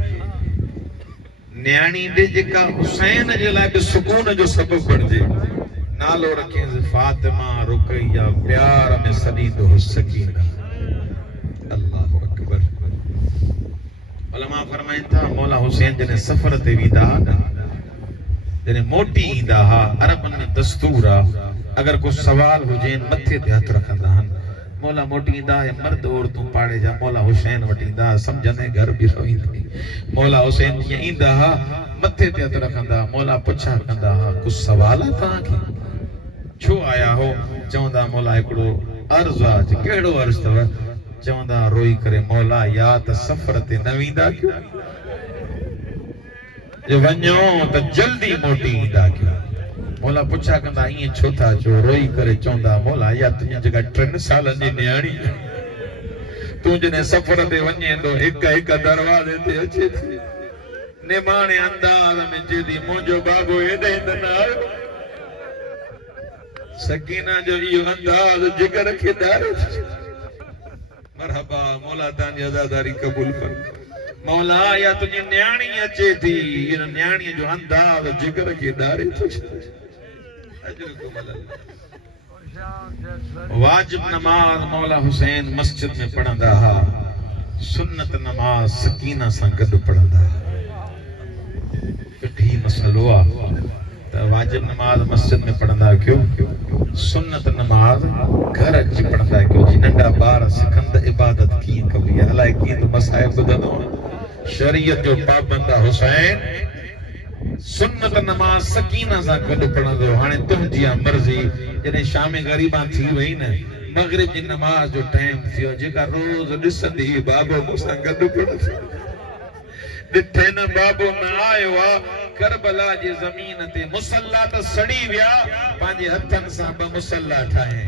न्याणी दे जेका हुसैन जे लाइ बि सुकून जो सबब बणजे। नालो रखे फातिमा रुकैया, प्यार में सदीदो हो सकीना। अल्लाहु अकबर। उलमा फरमाइनि था मौला हुसैन जने सफर ते वेंदा न, जने मोटी ईंदा हा, अरबन में दस्तूर आ अगर को सवाल हुजे मथे ते हथ रखंदा हन। मौला मोटी ईंदा है मर्द औरतूं पाड़े जा मौला हुसैन वटि ईंदा, समझंदे घर बि रोईंदी। मौला हुसैन कीअं ईंदा हा मथे ते हथ रखंदा, मौला पुछा कंदा हा कुझु सवाल आहे तव्हांखे, छो आया हो? चवंदा मौला हिकिड़ो अर्ज़ु आहे। कहिड़ो अर्ज़ु अथव? चवंदा रोई करे मौला या त सफ़र ते न वेंदा कयो, जे वञो त जल्दी मोटी ईंदा कयो। मौला पुछा कंदा ईअं छो था चओ? रोई करे चवंदा मौला या तुंहिंजी जेका 3 सालनि जी न्याणी तूं जॾहिं सफ़र ते वञे थो हिक दरवाज़े ते अचे थी निमाणे अंदाज़ में चेदी मुंहिंजो बाबो हेॾे त न आयो। सकीना जो इहो अंदाज़ जिगर खे ॾारे। मरहबा, मौला तानी अज़ादारी कबूल कर। मौला या तुझी न्याणी अचे थी, इन न्याणी जो अंदाज़ जिगर के ॾारे थो। वाजिब नमाज मौला हुसैन मस्जिद में पढ़ंदा हा, सुन्नत नमाज सकीना सां गॾु पढ़ंदा हा। ही मसलो आहे त वाजिब नमाज मस्जिद में पढ़ंदा कयो, सुन्नत नमाज घर अची पढ़ंदा कयो। जी नंढा ॿार सिखंदा इबादत कीअं कबी आहे, अलाए कीअं तो मसाइब ॿुधंदो। शरीयत जो पाबंद हुसैन सुन्नत नमाज सकीना सां गॾु पढ़ंदो। हाणे तुंहिंजी मर्ज़ी, जॾहिं शाम ग़रीबा थी वई न, मगरिब जी नमाज जो टाइम थियो, जेका रोज़ ॾिसंदी बाबो मूंसां गॾु पढ़ंदो, ॾिठे न बाबो न आयो आहे, करबला जी ज़मीन ते मुसल्ला त सड़ी विया पंहिंजे हथन सां ब मुसल्ला ठाहे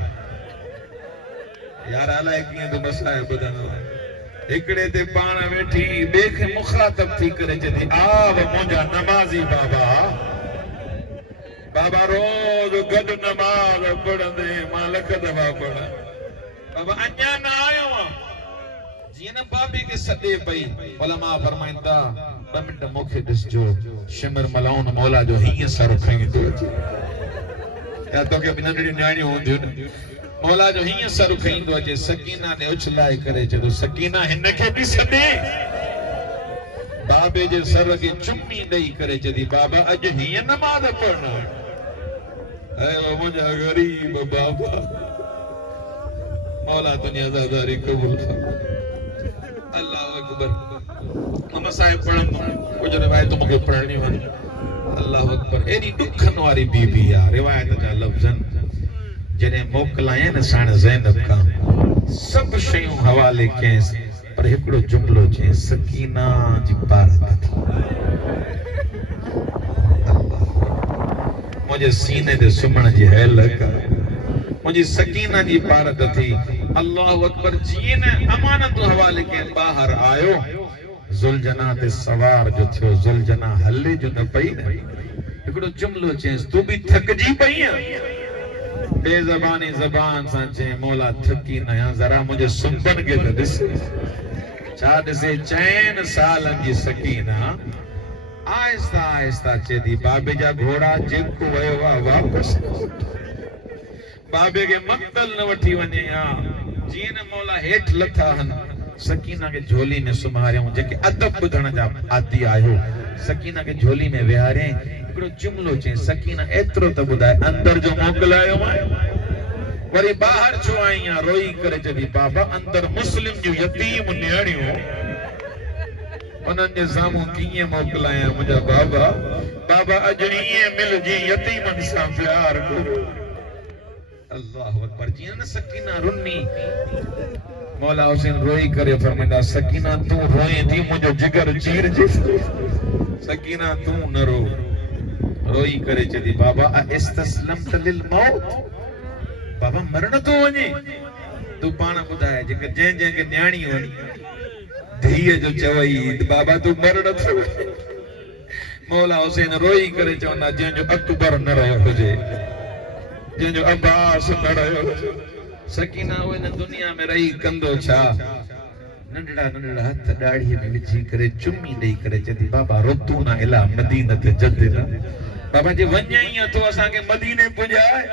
यार अलाए कीअं तो मसला ॿुधंदो हिकड़े ते पाण वेठी ॿिए खे मुखातब थी करे चए थी आव मुंहिंजा नमाज़ी बाबा बाबा रोज गॾु नमाज़ पढ़ंदे मां लख दफ़ा पढ़ा बाबा अञा न आयो आहियां जीअं न बाबे खे सॾे पई उलमा फरमाइनि था 2 मिंट मूंखे ॾिसजो शिमर मलाउन मौला जो हीअं सर खईंदो अचे या तोखे बि नंढड़ियूं न्याणियूं हूंदियूं न मौला जो हीअं सर खईंदो अचे सकीना ने उछलाए करे चयो सकीना हिन खे बि सॾे बाबे जे सर खे चुम्मी ॾेई करे चई बाबा अॼु हीअं नमाज़ पढ़ना ऐ मुंहिंजा ग़रीब बाबा मौला तुंहिंजी आज़ादारी क़बूल फरमा अल्लाह अकबर हम साहिब पढ़ंदो कुछ रिवायत मूंखे पढ़णियूं आहिनि अल्लाह अकबर एॾी ॾुखनि वारी बीबी आहे रिवायत जा लफ़्ज़नि जॾहिं मोकिलाए न साण ज़ैनब खां सभु शयूं हवाले कयसि पर हिकिड़ो जुमिलो चयसि सकीना जी पारत मुंहिंजे सीने ते सुम्हण जी हैलक मुंहिंजी सकीना जी पारत थी अल्लाह अकबर जीअं न अमानत हवाले कयनि ॿाहिरि आयो ज़ुलजना ते सवार जो थियो ज़ुलजना हले जो न पई न हिकिड़ो जुमिलो चयसि तूं बि थकिजी पई आहीं बेज़बानी ज़बान सां चई मौला थकी न आहियां ज़रा मुंहिंजे सुम्हण खे त ॾिस छा ॾिसे 4 सालनि जी सकीना आहिस्ता आहिस्ता चए थी बाबे जा घोड़ा जेको वियो आहे वापसि बाबे खे मक़तल न वठी वञे हा जीअं न मौला हेठि लथा आहिनि सकीना खे झोली में सुम्हारियऊं जेके अदब ॿुधण जा आदी आहियो सकीना खे झोली में विहारे हिकिड़ो जुमिलो चई सकीना एतिरो त ॿुधाए अंदर जो मोकिलायो वरी ॿाहिरि छो आई आहे रोई करे चई बाबा अंदर मुस्लिम जूं यतीम नियाणियूं उन्हनि जे साम्हूं कीअं मोकिलायां मुंहिंजा बाबा बाबा अॼु ईअं मिलजी यतीमनि सां प्यार करो अल्लाह अकबर जीअं न सकीना रुनी मौला हुसैन रोई करे फरमाईंदा सकीना तूं रोए थी मुंहिंजो जिगर चीरजे सकीना तूं न रो रोई करे चई बाबा इस्तस्लमत लिल मौत बाबा मरण तो वञे तूं पाण ॿुधाए जेके जंहिं खे न्याणी वञी धीअ जो चवई बाबा तूं मरण थो मौला हुसैन रोई करे चवंदा जंहिंजो अकबर न रहियो हुजे जंहिंजो अब्बास न रहियो सकीना वो इन दुनिया में रही कंदो छा नंढड़ा नंढड़ा हथ ॾाढ़ीअ में विझी करे चुम्मी ॾेई करे चई बाबा रोतू ना इला मदीना ते जद्दिना बाबा जी वञई अथो असांखे मदीने पुॼाए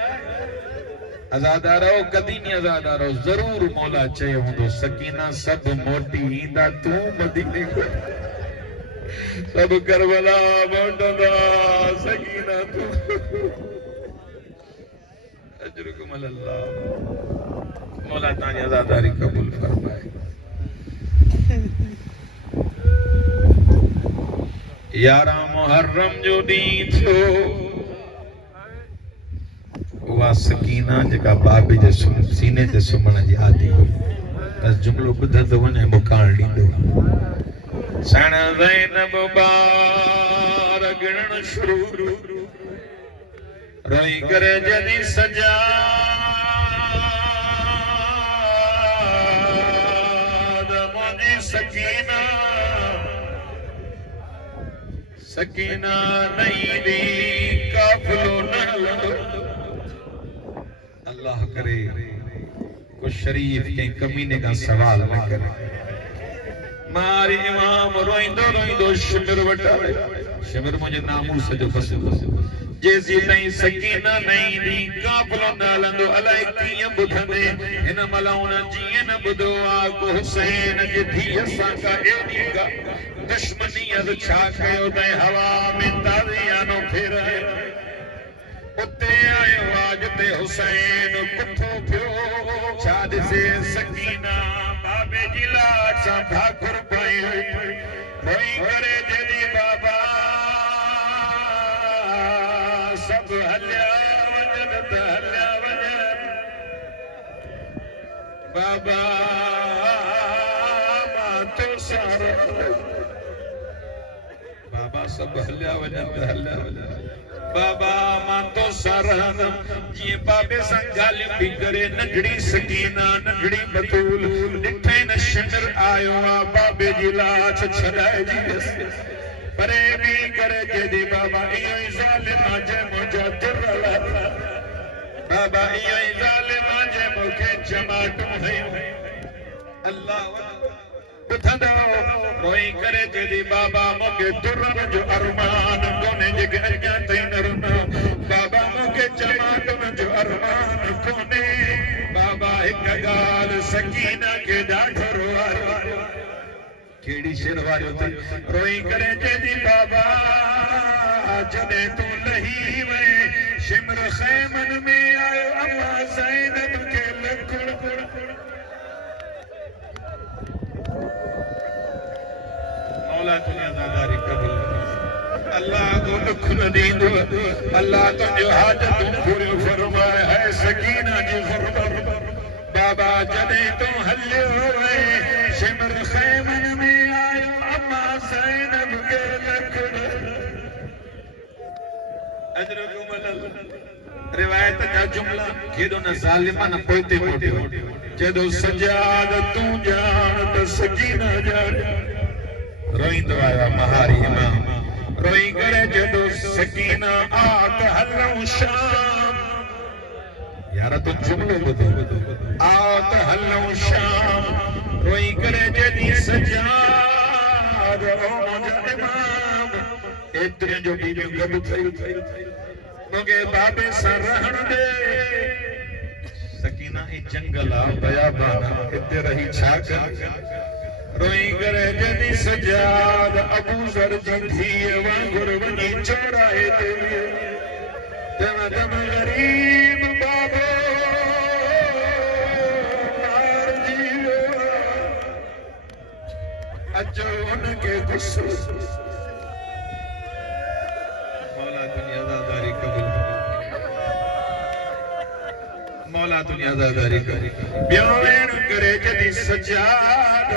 आज़ादारो कदीमी आज़ादारो ज़रूर मौला चयो हूंदो सकीना सब मोटी ईंदा तूं मदीने सब करबला मोटंदा सकीना तूं अजरुकुम अल्लाह मौला तानी आज़ादारी कबूल फरमाए 11 मुहर्रम जो ॾींहुं थियो उहा सकीना जेका बाबे जे सीने ते सुम्हण जी आदी बस जुमिलो ॿुधंदो वञे मुकान ॾींदो साण ज़ैनब ॿार गिणण शुरू रोई करे जॾहिं सजाद मुंहिंजी सकीना सकीना नहीं दी काफिलो न हलंदो अल्लाह करे को शरीफ के कमीने का सवाल न करे मारी इमाम रोइंदो रोइंदो शिमिर वटावे शिमिर मुझे नामूस जो फसलो जेसी नहीं सकीना नहीं दी काफिलो न हलंदो अलाए कीअं ॿुधंदे हिन मलाउन जीअं न ॿुधो आहे को हुसैन जी धीअ सां का एॾी का दुश्मनी अॼु छा कयो तंहिं हवा में ताज़ियानो फेराए उते आयो आज ते हुसैन कुथो पियो छा ॾिसे सकीना बाबे जी लाट सां भाकुर पाई रोई करे जॾहिं बाबा सब हलिया वञनि त हलिया वञनि बाबा मां तो सारो बाबा सब हल्या वजन हल्या बाबा मां तो सारन जी बाबे संगाल भी करे नगड़ी सकीना नगड़ी बतूल डिठे न शिमर आयो बाबे जी लाच छड़ाए जी परे भी करे जेदी बाबा इयो जालिमा जे मुझा दिरला बाबा इयो जालिमा जे मुखे जमाटू है अल्लाह बुधंदो रोई करे जेदी बाबा मुके दुरन जो अरमान कोने जगे अञा ताईं नरना बाबा मुके जमातुन जो अरमान कोने बाबा हिक गाल सकीना के ॾाढो रोवायो केड़ी शेर वारियो ते रोई करे जेदी बाबा जदे तू लही वे शिमर खैमन में आयो अम्मा ज़ैनब के लकुड़ मौला तुझे आज़ादारी कबूल अल्लाह को दुख न दींदो अल्लाह तुझो हाजत पूरी फरमाए है सकीना जी फरमान बाबा जदे तो हल्ले हुए शिमर खैमन में आयो अम्मा ज़ैनब के लकुड़ अजरकुम रिवायत जा जुमला केडो न ज़ालिमा न पोइते मोटियो जदो सजाद तू जान त सकीना जान रोईंदो आया महारी इमाम रोई करे जदो सकीना आत हलऊं शाम यार तो जुमलो ॿुधो आत हलऊं शाम रोई करे जदी सजाद ओ मुंहिंजा इमाम एतिरे जो बीबियूं गॾु थई मूंखे बाबे सां रहण दे सकीना ई जंगल आ बयाबान हिते रही छा कर रोई करे जदी सजाद अबू ज़र जी धीअ वांगुर वञी चोराए ते तम तम गरीब बाबो मार जीओ अचो उनके गुस्सो मौला दुनिया आज़ादारी कबूल मौला दुनिया आज़ादारी कबूल ब्यान करे जदी सजाद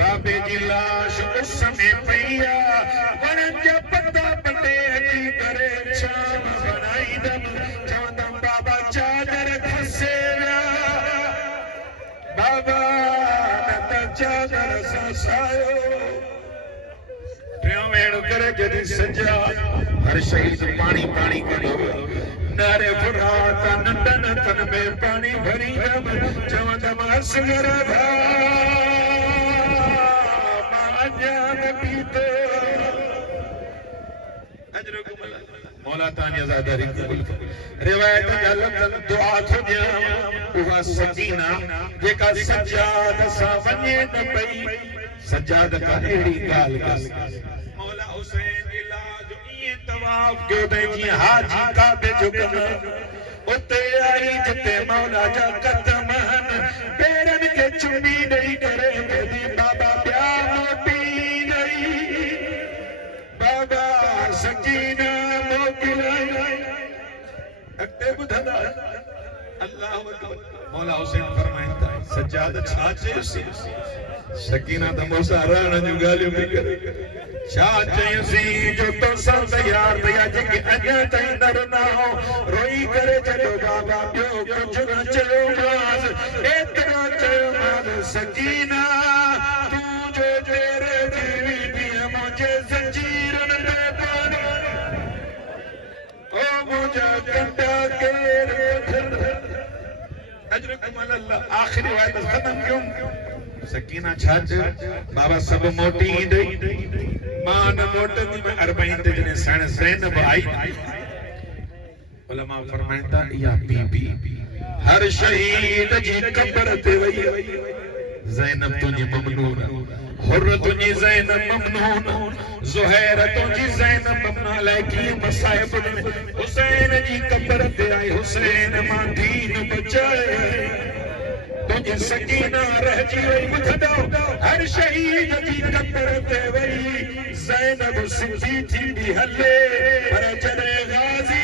बाबे जी लाश उस समय पैया वरन जा पत्ता पटे की करे शाम बनाई दम चवंदम बाबा चादर खसे बाबा न चादर सायो प्यावेण करे जदी सजा हर शहीद पानी पानी करो नारे फुरात नंदन तन में पानी भरी दम चवंदम असगर धा मौला तानी आज़ादारी कबूल रिवायत जा लफ़्ज़ दुआ थो ॾियां उहा सकीना जेका सजाद सां वञे न पई सजाद का अहिड़ी ॻाल्हि कस मौला हुसैन इलाज ईअं तवाफ़ कयो त जीअं हाजी काबे जो कम उते आई जिते मौला जा कदम आहिनि पेरनि खे चुमी ॾेई करे वेंदी बाबा ॿिया मोटी बाबा सकीना मोकिलाई अॻिते ॿुधंदा अल्लाह अकबर मौला हुसैन फरमाईंदा सजाद छा चयोसि सकीना त मूंसां रहण जूं ॻाल्हियूं पई करे छा चयोसि जो तोसां तयार थिया जेके अञा ताईं न रना रोई करे चयो बाबा ॿियो कुझु न चयोमांसि एतिरो चयोमांसि सकीना तूं जो तेरे जीवी दिए मुझे ज़ंजीरनि ते पाणी ओ मुझा कंडा केर अजरकुम अल्लाह आखिरी वायद खत्म क्यों सकीना छा बाबा सब मोटी ईंदई मां न मोटंदी मैं 40 ते जने सण ज़ैनब आई उलमा फरमाइंदा या बीबी हर शहीद जी कब्र ते वई ज़ैनब तुझी ममनून हुर तुझी ज़ैनब ममनून ज़ुहैर तुझी ज़ैनब ममना लकी मसाइब हुसैन जी कब्र ते आई हुसैन मां दीन बचाए तुझी सकीना रह जी वई ॿुधंदो हर शहीद जी कब्र ते वई ज़ैनब सिंधी थी हले पर जॾहिं गाज़ी